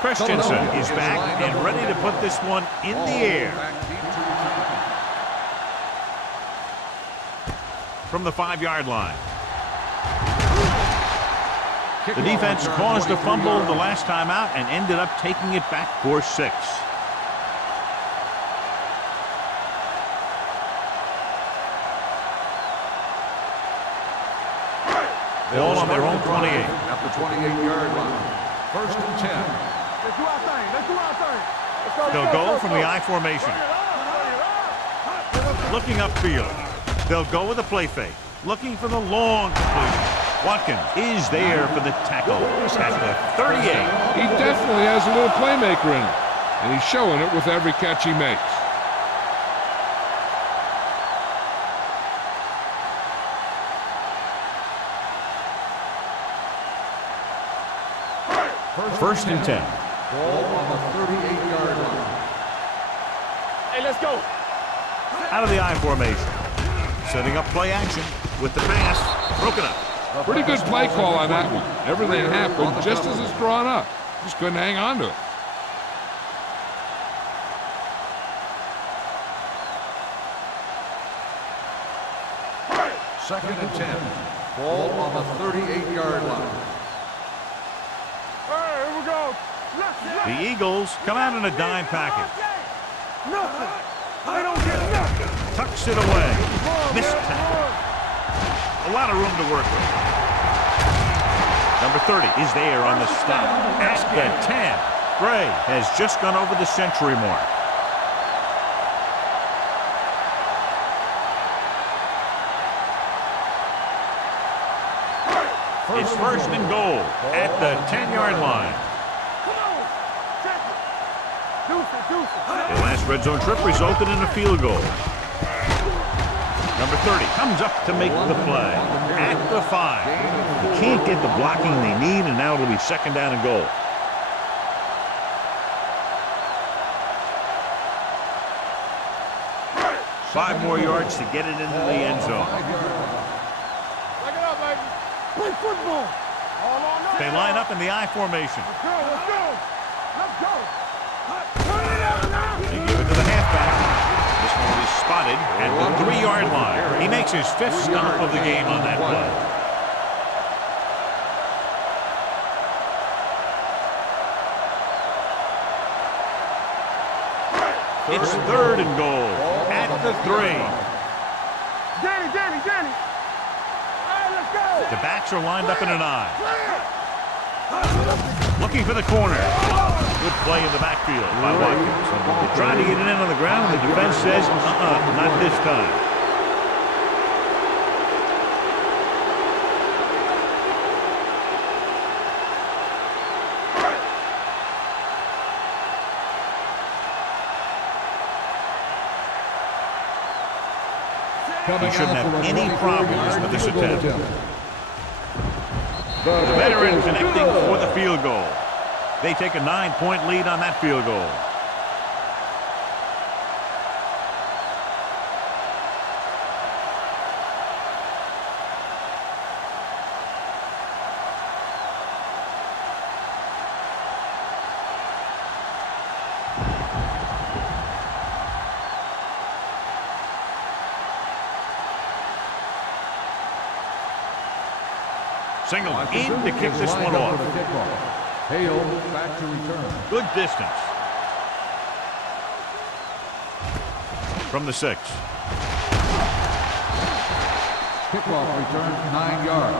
Christensen is back and ready to put this one in the air. From the 5-yard line. The defense caused a fumble the last time out and ended up taking it back for 6. Ball on their own 28. At the 28-yard line. First and 10. Let's do our thing. Let's do our thing. Let's go, They'll go from the I formation. Looking upfield. They'll go with a play fake. Looking for the long completion. Watkins is there for the tackle at the 38. He definitely has a little playmaker in him, and he's showing it with every catch he makes. First and 10. Ball on the 38-yard line. Hey, let's go. Out of the I formation. Setting up play action with the pass. Broken up. Pretty good play call on that one. Everything happened just as it's drawn up. Just couldn't hang on to it. Second and 10. Ball on the 38-yard line. Hey, here we go. The Eagles come out in a dime package. Nothing. They don't get nothing. Tucks it away. Missed tackle. A lot of room to work with. Number 30 is there on the stop. At the 10. Gray has just gone over the century mark. It's first and goal at the 10-yard line. The last red zone trip resulted in a field goal. Number 30 comes up to make the play at the 5. They can't get the blocking they need, and now it'll be second down and goal. Five more yards to get it into the end zone. Back it up, baby. Play football. All on us. They line up in the I formation. Let's go. Let's go. Let's go. Turn it out now. They give it to the halfback. This one is spotted at the 3-yard line. He makes his 5th stop of the game on that play. It's third and goal at the 3. Danny. All right, let's go. The backs are lined up in an I. Looking for the corner. Good play in the backfield by Watkins. They're trying to get it in on the ground. The defense says, not this time. He shouldn't have any problems with this attempt. The veteran connecting for the field goal. They take a 9-point lead on that field goal. Single in to kick this one off. Hale back to return. Good distance. From the 6. Kickoff return 9 yards.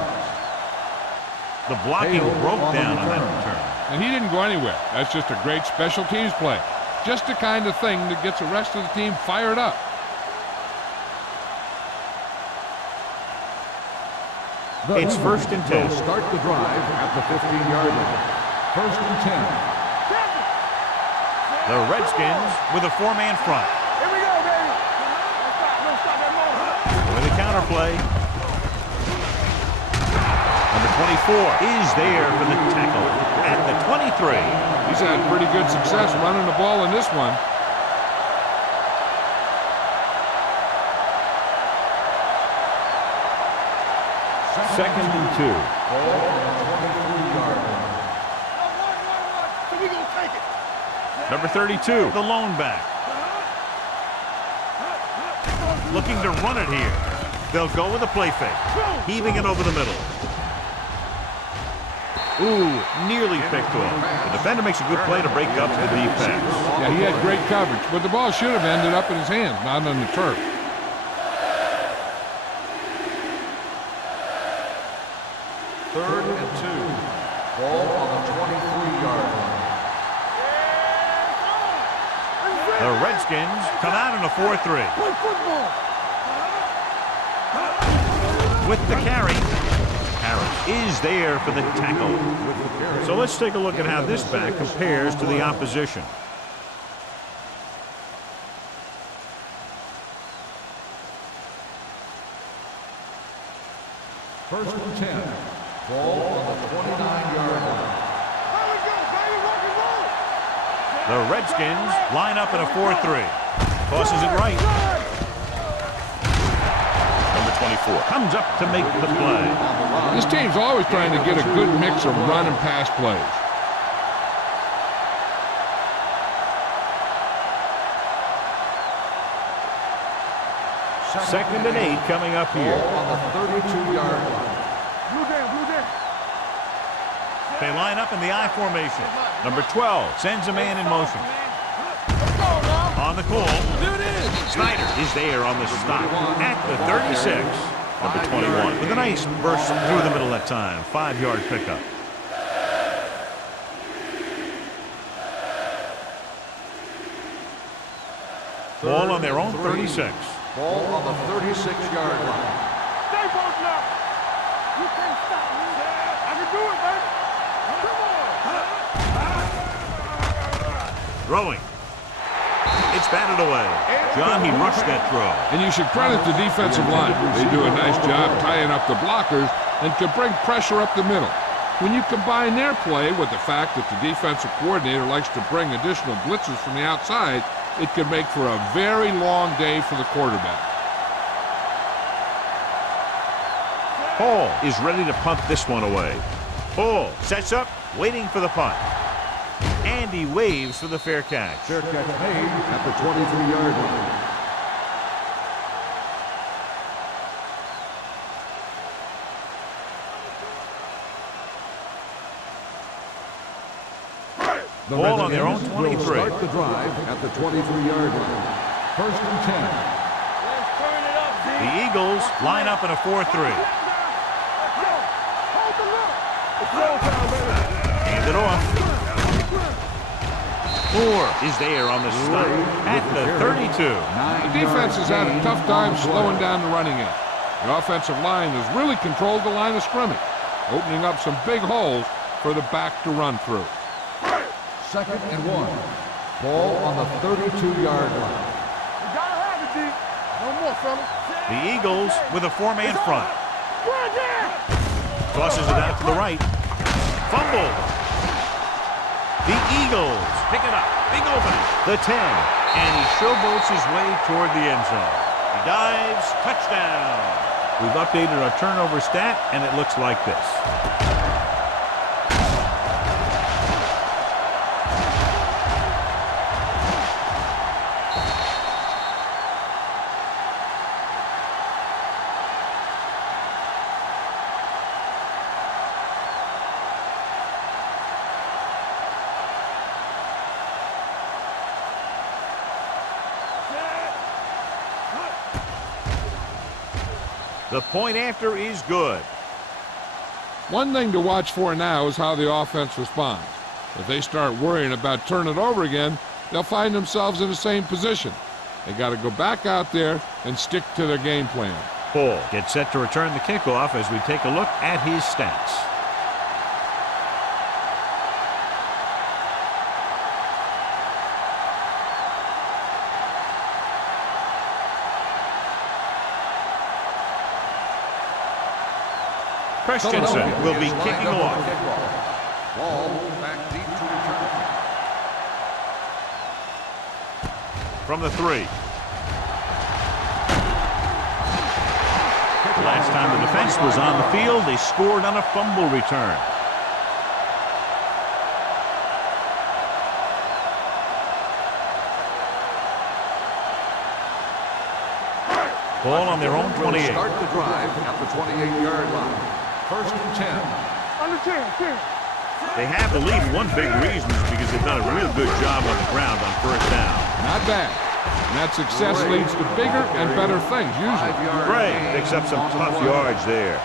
The blocking Hale broke on the down on that return. return. And he didn't go anywhere. That's just a great special teams play. Just the kind of thing that gets the rest of the team fired up. It's 1st and 10. Will start the drive at the 15-yard line. 1st and 10. The Redskins with a 4-man front. Here we go, baby. Don't stop that moment. With a counter play. Number 24 is there for the tackle at the 23. He's had pretty good success running the ball in this one. Second and 2. Ball on the 23-yard line. So we gonna take it. Number 32, the lone back. Looking to run it here. They'll go with a play fake. Heaving it over the middle. Ooh, nearly picked off. The defender makes a good play to break up the defense. Yeah, he had great coverage, but the ball should have ended up in his hands, not on the turf. Third and 2. Ball on the 23-yard line. The Redskins come out in a 4-3. With the carry, Harris is there for the tackle. So let's take a look at how this back compares to the opposition. First and 10. Ball on the 29-yard line. The Redskins line up in a 4-3. Tosses it right. Number 24 comes up to make the play. This team's always trying to get a good mix of run and pass plays. Second and 8 coming up here. Ball on the 32-yard line. Blue down. They line up in the I formation. Number 12 sends a man in motion. On the call, Snyder is there on the stop at the 36. Number 21 with a nice burst through the middle that time. 5-yard pickup. Ball on their own 36. Ball on the 36-yard line. Stay both now. You can't stop me. I can do it, baby. Throwing. It's batted away. John, he rushed that throw. And you should credit the defensive line. They do a nice job tying up the blockers and to bring pressure up the middle. When you combine their play with the fact that the defensive coordinator likes to bring additional blitzes from the outside, it can make for a very long day for the quarterback. Hall is ready to punt this one away. Hall sets up, waiting for the punt. And he waves for the fair catch. Fair catch made at the 23-yard line. The Ball on their own Redskins 23. will start the drive at the 23-yard line. First and 10. Let's turn it up, Z. The Eagles line up in a 4-3. Hold the look. It's roll time, baby. Hand it off. Moore is there on the stop at the 32. The defense has had a tough time slowing down the running game. The offensive line has really controlled the line of scrimmage, opening up some big holes for the back to run through. Second and 1. Ball on the 32-yard line. You gotta have it, D. No more, fella. The Eagles with a 4-man front. Run down. Tosses it out to the right. Fumble. The Eagles pick it up. Big opening. The 10. And he showboats his way toward the end zone. He dives. Touchdown. We've updated our turnover stat, and it looks like this. The point after is good. One thing to watch for now is how the offense responds. If they start worrying about turning it over again, they'll find themselves in the same position. They got to go back out there and stick to their game plan. Paul gets set to return the kickoff as we take a look at his stats. Christensen will be kicking off. Ball back deep to return. From the 3. Last time the defense was on the field, they scored on a fumble return. Ball on their own 28. Start the drive at the 28-yard line. First and 10. Under 10, 10. They have the lead. One big reason is because they've done a real good job on the ground on first down. Not bad. And that success leads to bigger and better things, usually. Gray picks up some tough yards there.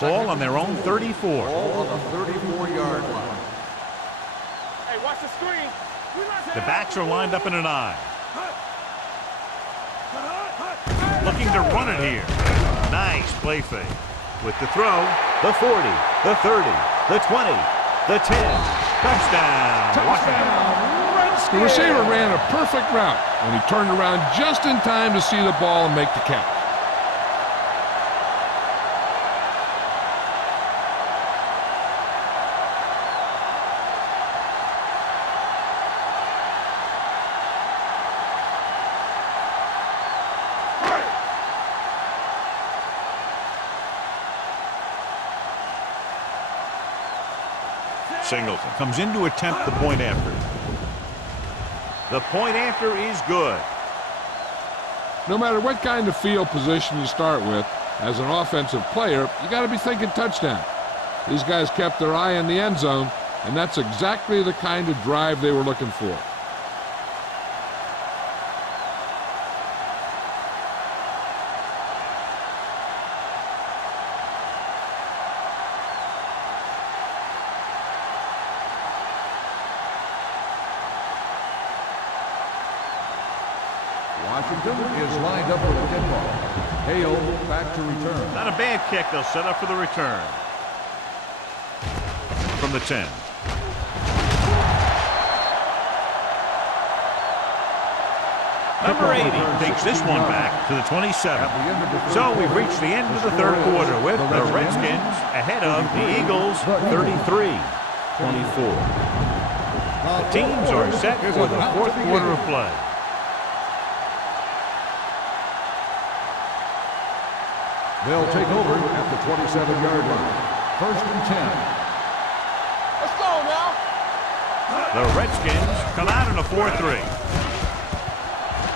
Ball on their own 34. Ball on the 34-yard line. Hey, watch the screen. The backs are lined up in an I. Looking to run it here. Nice play fake. With the throw, the 40, the 30, the 20, the 10. Touchdown. Washington. The receiver ran a perfect route, and he turned around just in time to see the ball and make the catch. Singleton comes in to attempt the point after. The point after is good. No matter what kind of field position you start with, as an offensive player, you got to be thinking touchdown. These guys kept their eye on the end zone, and that's exactly the kind of drive they were looking for. Washington is lined up with a kickoff. Hale back to return. Not a bad kick. They'll set up for the return. From the 10. Number 80 takes this one back to the 27. So we've reached the end of the third quarter with the Redskins ahead of the Eagles 33-24. The teams are set for the fourth quarter of play. They'll take over at the 27-yard line. First and 10. Let's go now. The Redskins come out in a 4-3.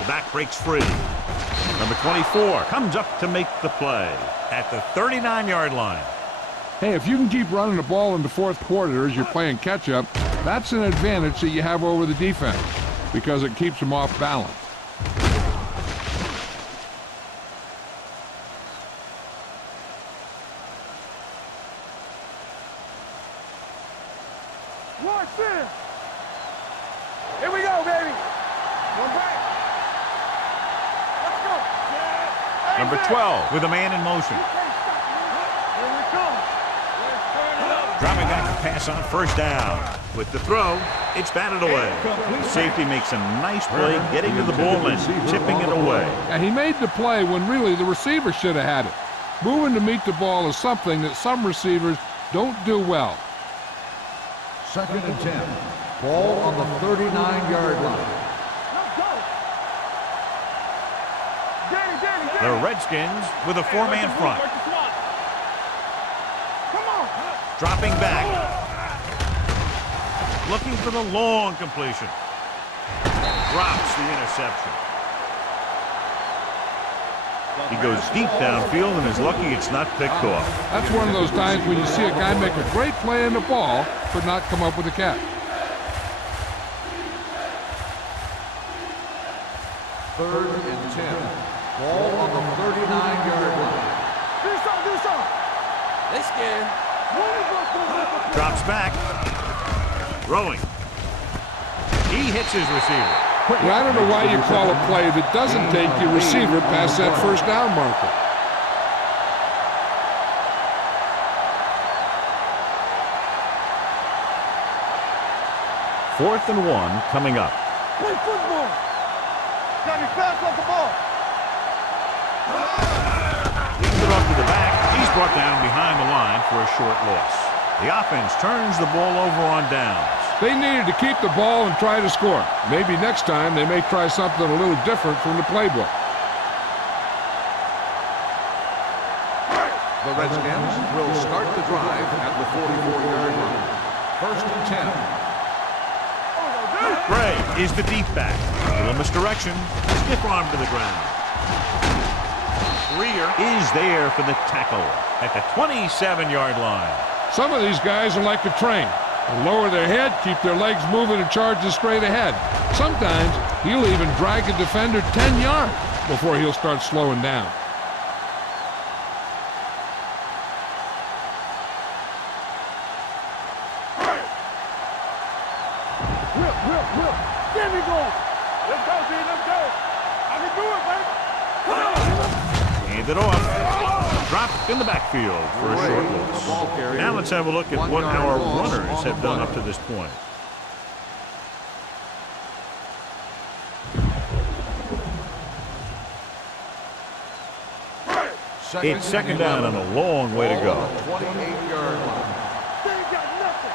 The back breaks free. Number 24 comes up to make the play at the 39-yard line. Hey, if you can keep running the ball in the fourth quarter as you're playing catch-up, that's an advantage that you have over the defense because it keeps them off balance. Watch this. Here we go, baby. One back. Let's go. Hey, Number man. 12 with a man in motion. You can't stop me. Here we come. Let's turn it up. Dropping back to pass on first down. With the throw, it's batted away. Safety makes a nice play getting to the ball and tipping it away. And he made the play when really the receiver should have had it. Moving to meet the ball is something that some receivers don't do well. 2nd and 10. Ball on the 39-yard line. The Redskins with a 4-man front. Dropping back. Looking for the long completion. Drops the interception. He goes deep downfield and is lucky it's not picked off. That's one of those times when you see a guy make a great play on the ball, but not come up with a catch. 3rd and 10. Ball on the 39-yard line. They scared. Drops back. Throwing. He hits his receiver. Well, I don't know why you call a play that doesn't take your receiver past that first down marker. Fourth and 1 coming up. Play football. Got me fast off the ball. Leads it off to the back. He's brought down behind the line for a short loss. The offense turns the ball over on downs. They needed to keep the ball and try to score. Maybe next time they may try something a little different from the playbook. The Redskins will start the drive at the 44-yard line. 1st and 10. Gray is the deep back. A little misdirection. Stiff arm to the ground. Greer is there for the tackle at the 27-yard line. Some of these guys are like a train. They lower their head, keep their legs moving, and charges straight ahead. Sometimes he'll even drag a defender 10 yards before he'll start slowing down. Whip. There we go. Let's go, B. Let's go. I can do it, baby. Come on. Hand it off. Dropped in the backfield for a short loss. Now let's have a look at what our runners have done up to this point. It's second down and a long way to go. 28-yard line. They ain't got nothing.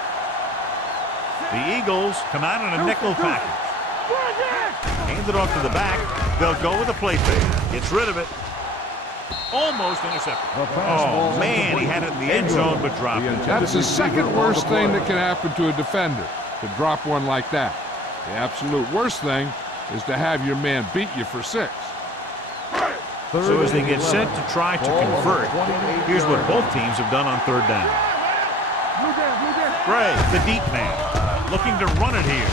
The Eagles come out in a nickel package. Hand it off to the back. They'll go with a play fake. Gets rid of it. Almost intercepted. Oh, man, he had it in the end zone but dropped it. That's the second worst thing that can happen to a defender, to drop one like that. The absolute worst thing is to have your man beat you for 6. So as they get set to try to convert, here's what both teams have done on third down. Gray, the deep man, looking to run it here.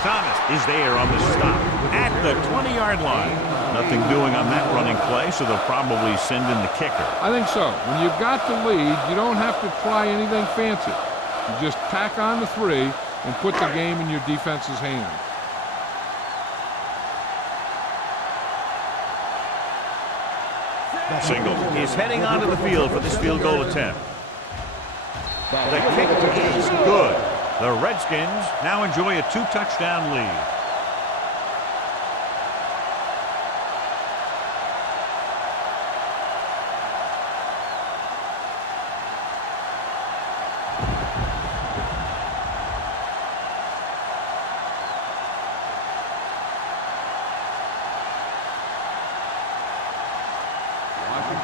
Thomas is there on the stop at the 20-yard line. Nothing doing on that running play, so they'll probably send in the kicker. I think so. When you've got the lead, you don't have to try anything fancy. You just tack on the 3 and put the game in your defense's hands. Single is heading onto the field for this field goal attempt. The kick is good. The Redskins now enjoy a 2-touchdown lead.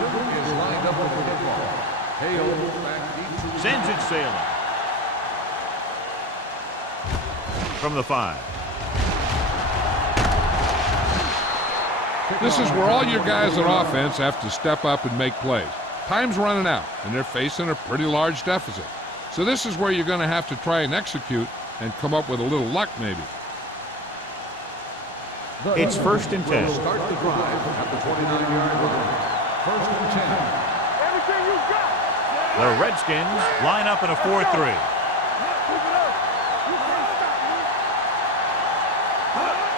Is lined up with the football. Hale back deep to Sends it sailing. From the 5. This is where all your guys on offense have to step up and make plays. Time's running out, and they're facing a pretty large deficit. So this is where you're going to have to try and execute and come up with a little luck, maybe. It's 1st and 10. start the drive at the 29-yard line. 1st and 10. Everything you got. The Redskins line up in a 4-3.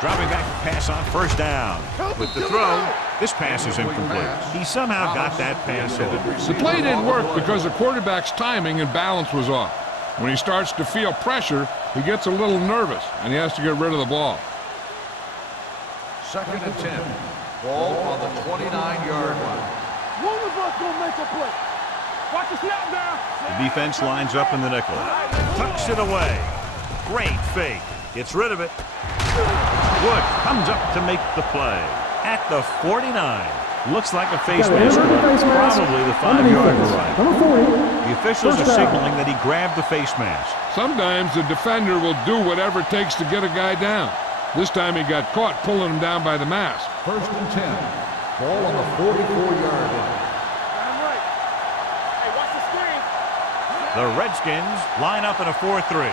Dropping back to pass on first down. With the throw, this pass is incomplete. He somehow got that pass off. The play didn't work because the quarterback's timing and balance was off. When he starts to feel pressure, he gets a little nervous, and he has to get rid of the ball. 2nd and 10. Ball on the 29-yard line. One of us gonna make a play. Watch the snap now. The defense lines up in the nickel. Tucks it away. Great fake. Gets rid of it. Wood comes up to make the play. At the 49. Looks like a face mask. Probably the 5-yard line. Number 40. The officials are signaling that he grabbed the face mask. Sometimes the defender will do whatever it takes to get a guy down. This time he got caught pulling him down by the mask. 1st and 10. Ball on the 44-yard line. I'm right. Hey, watch the screen. The Redskins line up in a 4-3.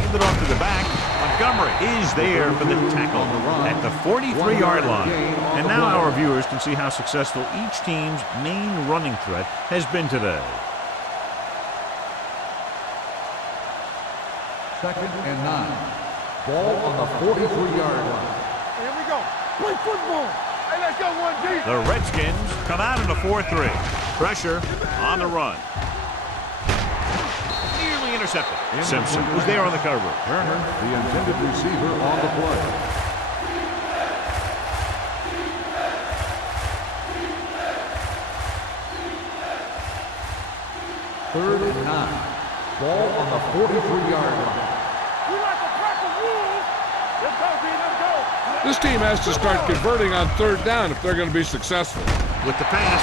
Handed off to the back. Montgomery is there for the tackle at the 43-yard line. And now our viewers can see how successful each team's main running threat has been today. 2nd and 9. Ball on the 43-yard line. Here we go. Play football. Hey, let's go 1G. The Redskins come out in a 4-3. Pressure on the run. Nearly intercepted. Simpson was there on the cover. Turner, the intended receiver, on the play. Third and 9. Ball on the 43-yard line. We like a pack of wolves. Let's go, B. Let's go. This team has to start converting on 3rd down if they're going to be successful. With the pass.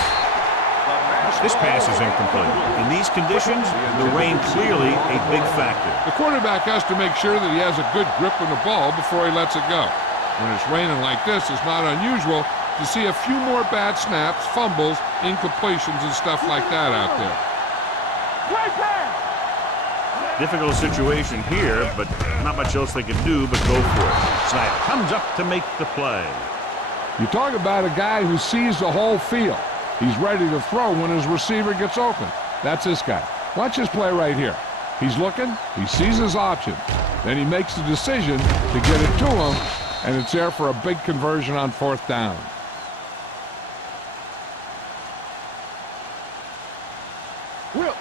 This pass is incomplete. In these conditions, the rain clearly a big factor. The quarterback has to make sure that he has a good grip on the ball before he lets it go. When it's raining like this, it's not unusual to see a few more bad snaps, fumbles, incompletions, and stuff like that out there. Play pass. Difficult situation here, but not much else they can do but go for it. Snyder comes up to make the play. You talk about a guy who sees the whole field. He's ready to throw when his receiver gets open. That's this guy. Watch his play right here. He's looking, he sees his options. Then he makes the decision to get it to him, and it's there for a big conversion on 4th down. Will.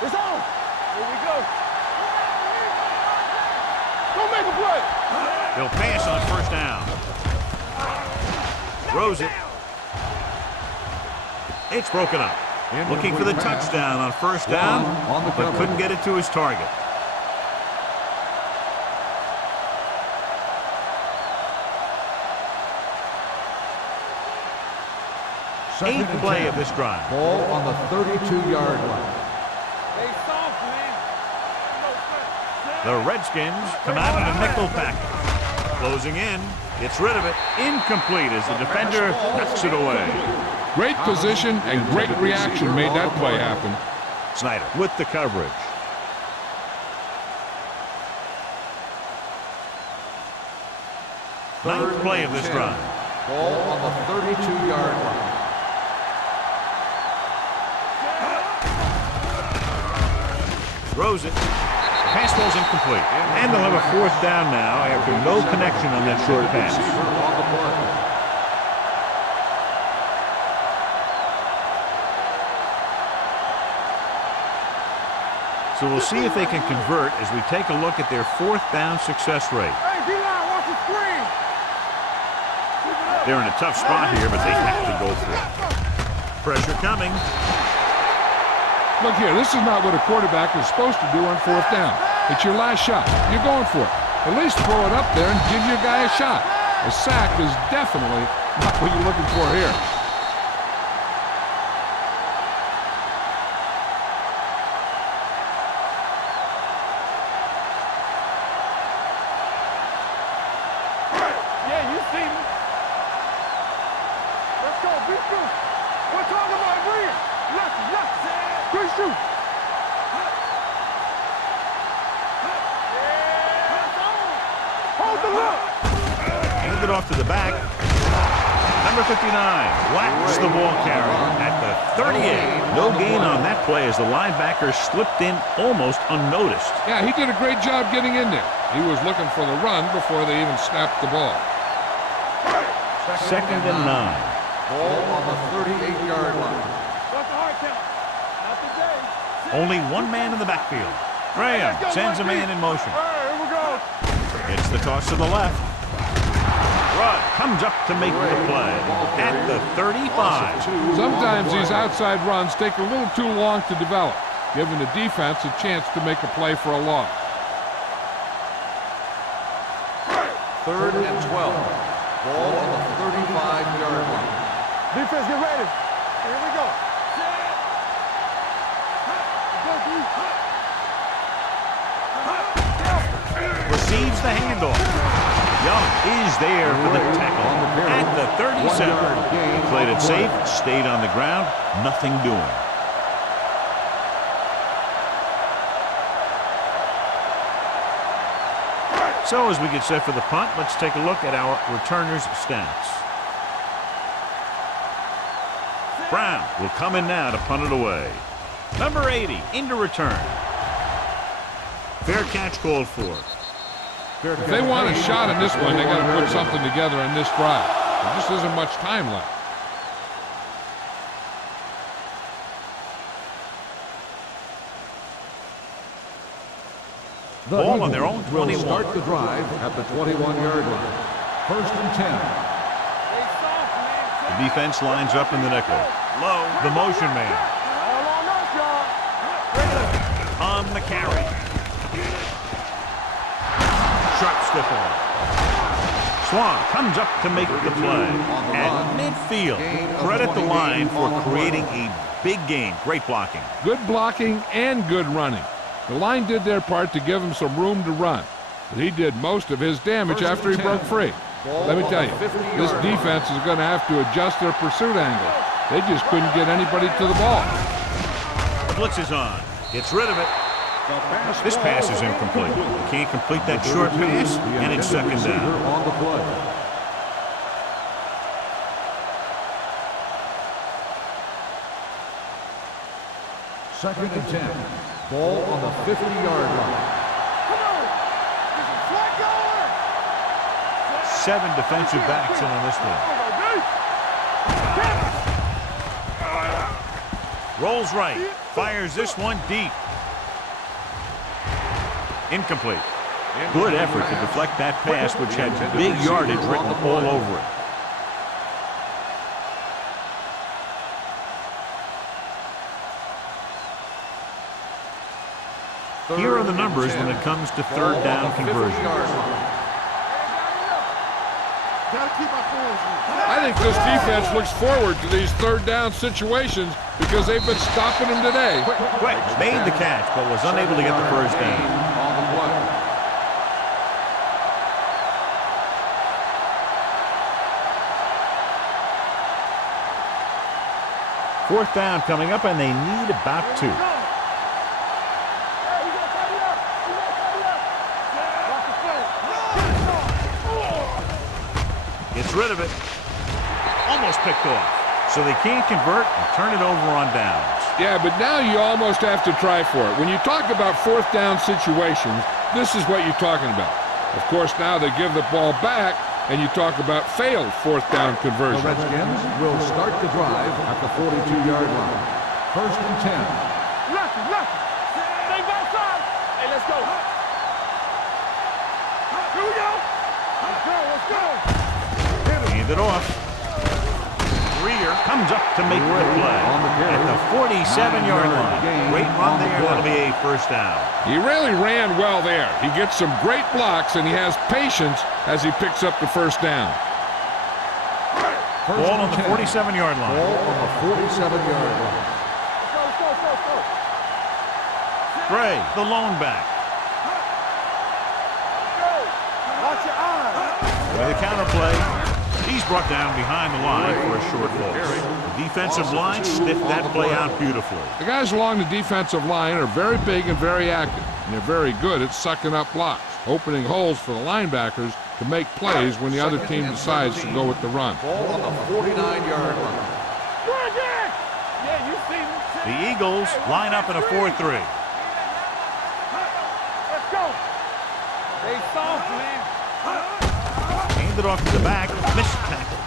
It's on. Here we go. Go make a play. They'll pass on 1st down. Throws it. It's broken up. Looking for the touchdown on 1st down, but couldn't get it to his target. Eighth play of this drive. Ball on the 32-yard line. Hey, soft, man. The Redskins come out in a nickel package. Closing in, gets rid of it. Incomplete as the defender knocks it away. Great position and great reaction made that play happen. Snyder with the coverage. Ninth play of this drive. Ball on the 32-yard line. Throws it. Pass ball's incomplete. And they'll have a 4th down now after no connection on that short pass. So we'll see if they can convert as we take a look at their 4th down success rate. Hey, D-line, watch the screen. They're in a tough spot here, but they have to go for it. Pressure coming. Look here, this is not what a quarterback is supposed to do on 4th down. It's your last shot. You're going for it. At least throw it up there and give your guy a shot. A sack is definitely not what you're looking for here. Yeah, you see me. Let's go, be true. We're talking about Green. Left. Good shoot. Hold the look. Handed off to the back. Number 59 whacks the ball carrier at the 38. No gain on that play as the linebacker slipped in almost unnoticed. Yeah, he did a great job getting in there. He was looking for the run before they even snapped the ball. Second and 9. Ball on the 38-yard line. Only one man in the backfield. Graham sends a man in motion. Here we go. It's the toss to the left. Rudd comes up to make the play at the 35. Sometimes these outside runs take a little too long to develop, giving the defense a chance to make a play for a loss. 3rd and 12. Ball on the 35-yard line. Defense, get ready. Here we go. Receives the handoff. Young is there for the tackle at the 37. Played it safe, stayed on the ground, nothing doing. So as we get set for the punt, let's take a look at our returners' stats. Brown will come in now to punt it away. Number 80 into return. Fair catch called for. If they want a shot in this one, they got to put something together on this drive. There just isn't much time left. Ball on their own 21. Will start the drive at the 21-yard line. 1st and 10. The defense lines up in the nickel. Low, the motion man. On the carry. Sharp stiff arm. Swan comes up to make the play at midfield. Credit the line for creating a big gain. Great blocking. Good blocking and good running. The line did their part to give him some room to run, but he did most of his damage after he broke free. Let me tell you, this defense is going to have to adjust their pursuit angle. They just couldn't get anybody to the ball. Blitz is on. Gets rid of it. This pass is incomplete. He can't complete that short pass, and it's 2nd down. On the play. Second and 10. Ball on the 50-yard line. 7 defensive backs in on this one. Rolls right. Fires this one deep. Incomplete. Good effort to deflect that pass, which had big yardage written all over it. Here are the numbers when it comes to 3rd down conversions. I think this defense looks forward to these 3rd down situations because they've been stopping them today. Quick made the catch, but was unable to get the 1st down. On the play. Fourth down coming up, and they need about 2. Gets rid of it. Almost picked off. So they can't convert and turn it over on downs. Yeah, but now you almost have to try for it. When you talk about 4th down situations, this is what you're talking about. Of course, now they give the ball back, and you talk about failed 4th down conversion. The Redskins will start the drive at the 42-yard line. 1st and 10. Left. Stay back side. Hey, let's go. Here we go. Let's go. Hand it off. Greer comes up to make the play at the 47-yard line. Great run there. That'll be a 1st down. He really ran well there. He gets some great blocks, and he has patience as he picks up the 1st down. Ball on the 47-yard line. Ball on the 47-yard line. Gray, the lone back. Watch your eyes. With a counter play. He's brought down behind the line for a short loss. The defensive line sniffed that play out beautifully. The guys along the defensive line are very big and very active, and they're very good at sucking up blocks, opening holes for the linebackers to make plays when the other team decides to go with the run. Ball on the 49-yard line. Bring it! Yeah, The Eagles line up in a 4-3. Let's go. Stay soft, man. Hand it off to the back. Missed tackle.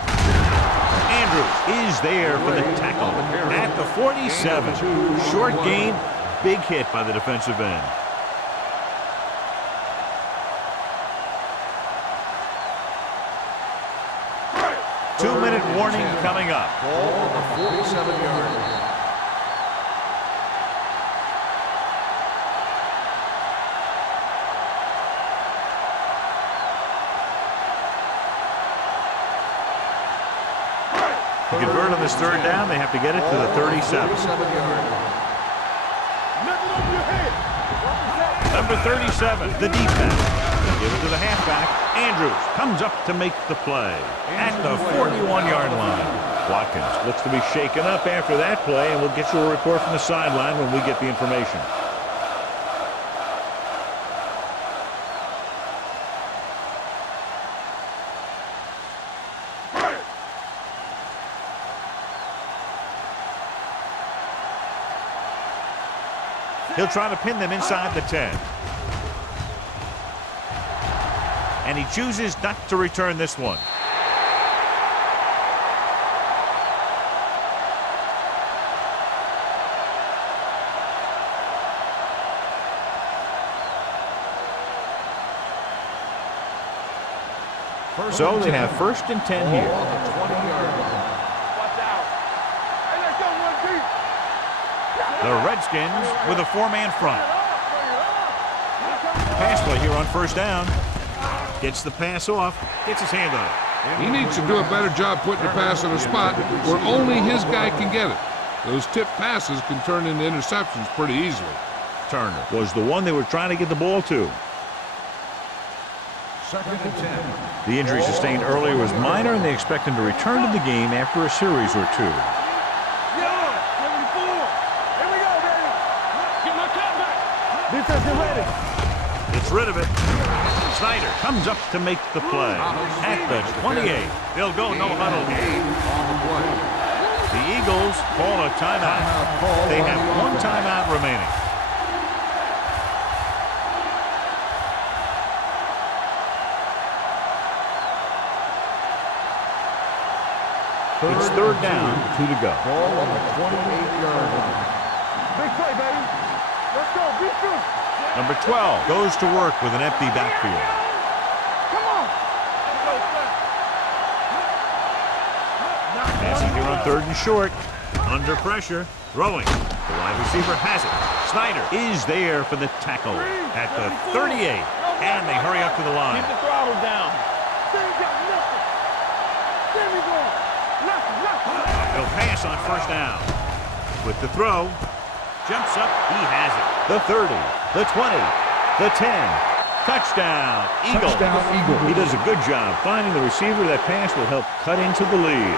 Andrews is there for the tackle at the 47. Short gain, big hit by the defensive end. Two-minute warning coming up. Ball on the 47-yard line. To convert on this third down, they have to get it to the 37. Number 37, the defense. Give it to the halfback. Andrews comes up to make the play at the 41-yard line. Watkins looks to be shaken up after that play, and we'll get you a report from the sideline when we get the information. He'll try to pin them inside the 10. And he chooses not to return this one. So they have 1st and 10 here. The Redskins with a 4-man front. Pass play here on 1st down. Gets the pass off. Gets his hand on it. He needs to do a better job putting the pass in a spot where only his guy can get it. Those tip passes can turn into interceptions pretty easily. Turner was the one they were trying to get the ball to. 2nd and 10. The injury sustained earlier was minor, and they expect him to return to the game after a series or two. Defense is ready. Gets rid of it. Snyder comes up to make the play at the 28. They'll go no huddle here. The Eagles call a timeout. They have one timeout remaining. It's 3rd down, 2 to go. Ball on the 28-yard line. Big play, baby. Let's go. Beat you. Number 12 goes to work with an empty backfield. Come on. Passing here on 3rd and short. Under pressure. Throwing. The wide receiver has it. Snyder is there for the tackle at the 38. And they hurry up to the line. Keep the throttle down. He'll pass on 1st down. With the throw. Jumps up. He has it. The 30. The 20. The 10. Touchdown. Eagle. Touchdown, Eagle. He does a good job finding the receiver. That pass will help cut into the lead.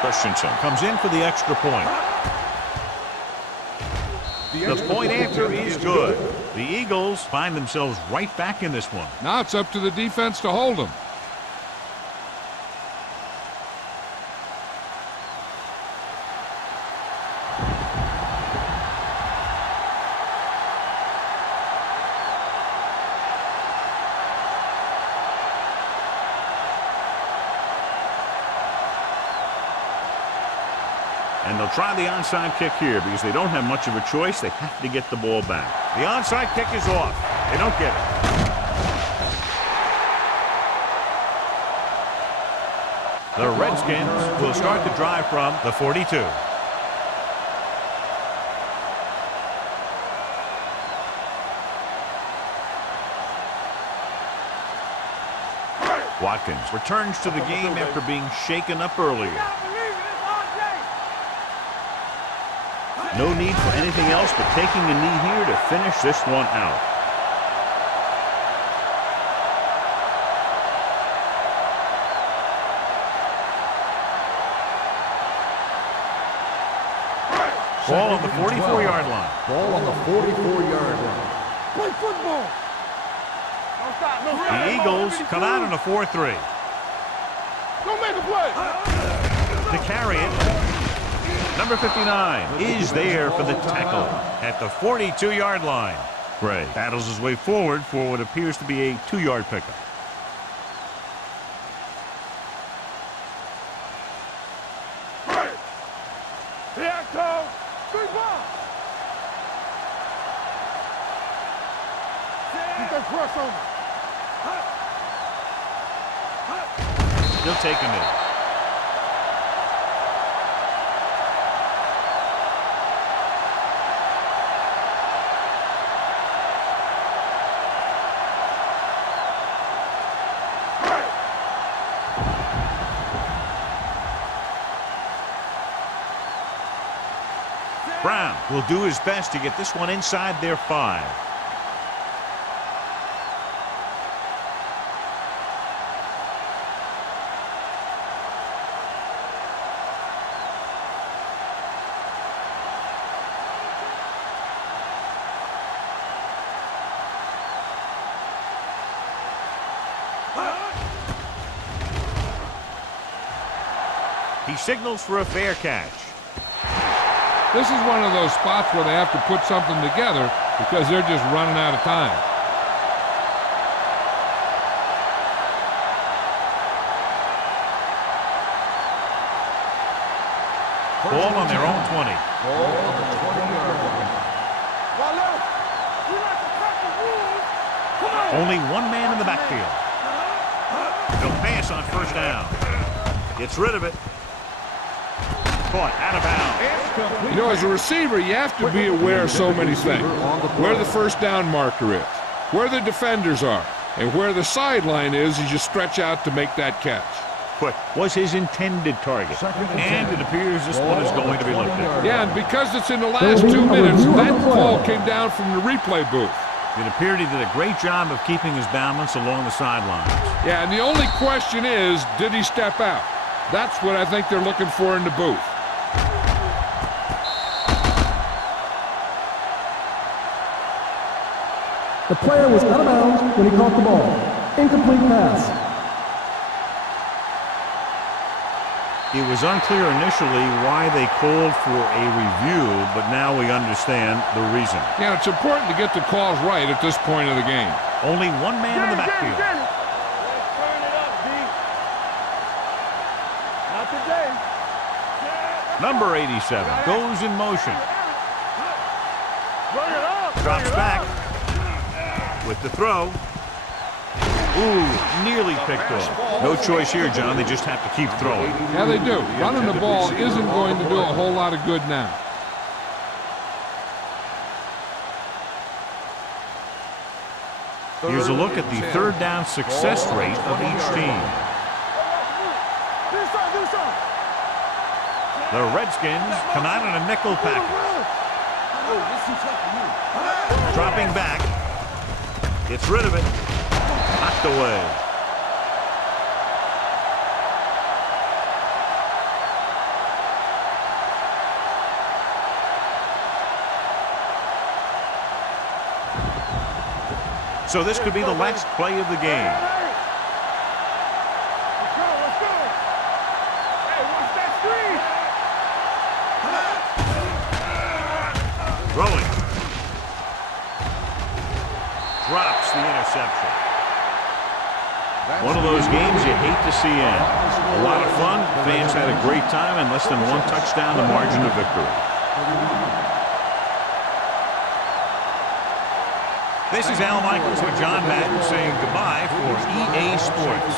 Christensen comes in for the extra point. The point after is good. The Eagles find themselves right back in this one. Now it's up to the defense to hold them. And they'll try the onside kick here because they don't have much of a choice. They have to get the ball back. The onside kick is off. They don't get it. The Redskins will start the drive from the 42. Watkins returns to the game after being shaken up earlier. No need for anything else but taking a knee here to finish this one out. Ball on the 44-yard line. Ball on the 44-yard line. Play football. Don't stop. No stop. The Eagles come out in a 4-3. Go make a play. To carry it, number 59 is there for the tackle at the 42-yard line. Gray battles his way forward for what appears to be a 2-yard pickup. Here go. Three ball. Get that press on me. He'll take him in. Brown will do his best to get this one inside their 5. He signals for a fair catch. This is one of those spots where they have to put something together because they're just running out of time. Ball on their own 20. Ball on the 20-yard line. Only one man in the backfield. They'll pass on first down. Gets rid of it. Caught out of bounds. You know, as a receiver, you have to be aware of so many things. Where the first down marker is, where the defenders are, and where the sideline is as you stretch out to make that catch. Quick was his intended target. And it appears this one is going to be looked at. Yeah, and because it's in the last 2 minutes, that call came down from the replay booth. It appeared he did a great job of keeping his balance along the sidelines. Yeah, and the only question is, did he step out? That's what I think they're looking for in the booth. The player was out of bounds when he caught the ball. Incomplete pass. It was unclear initially why they called for a review, but now we understand the reason. Yeah, it's important to get the calls right at this point of the game. Only one man in the backfield. Let's turn it up, D. Not today. Number 87 goes in motion. Run it up. Drops back with the throw. Ooh, nearly picked off. No choice here, John. They just have to keep throwing. Yeah, they do. Running the ball isn't going to do a whole lot of good now. Here's a look at the third down success rate of each team. The Redskins come out in a nickel package. Dropping back. Gets rid of it. Knocked away. So this could be the last play of the game. Let's go, let's go. Hey, watch that screen. Throwing. Drops the interception. One of those games you hate to see end. A lot of fun. Fans had a great time, and less than one touchdown, the margin of victory. This is Al Michaels with John Madden saying goodbye for EA Sports.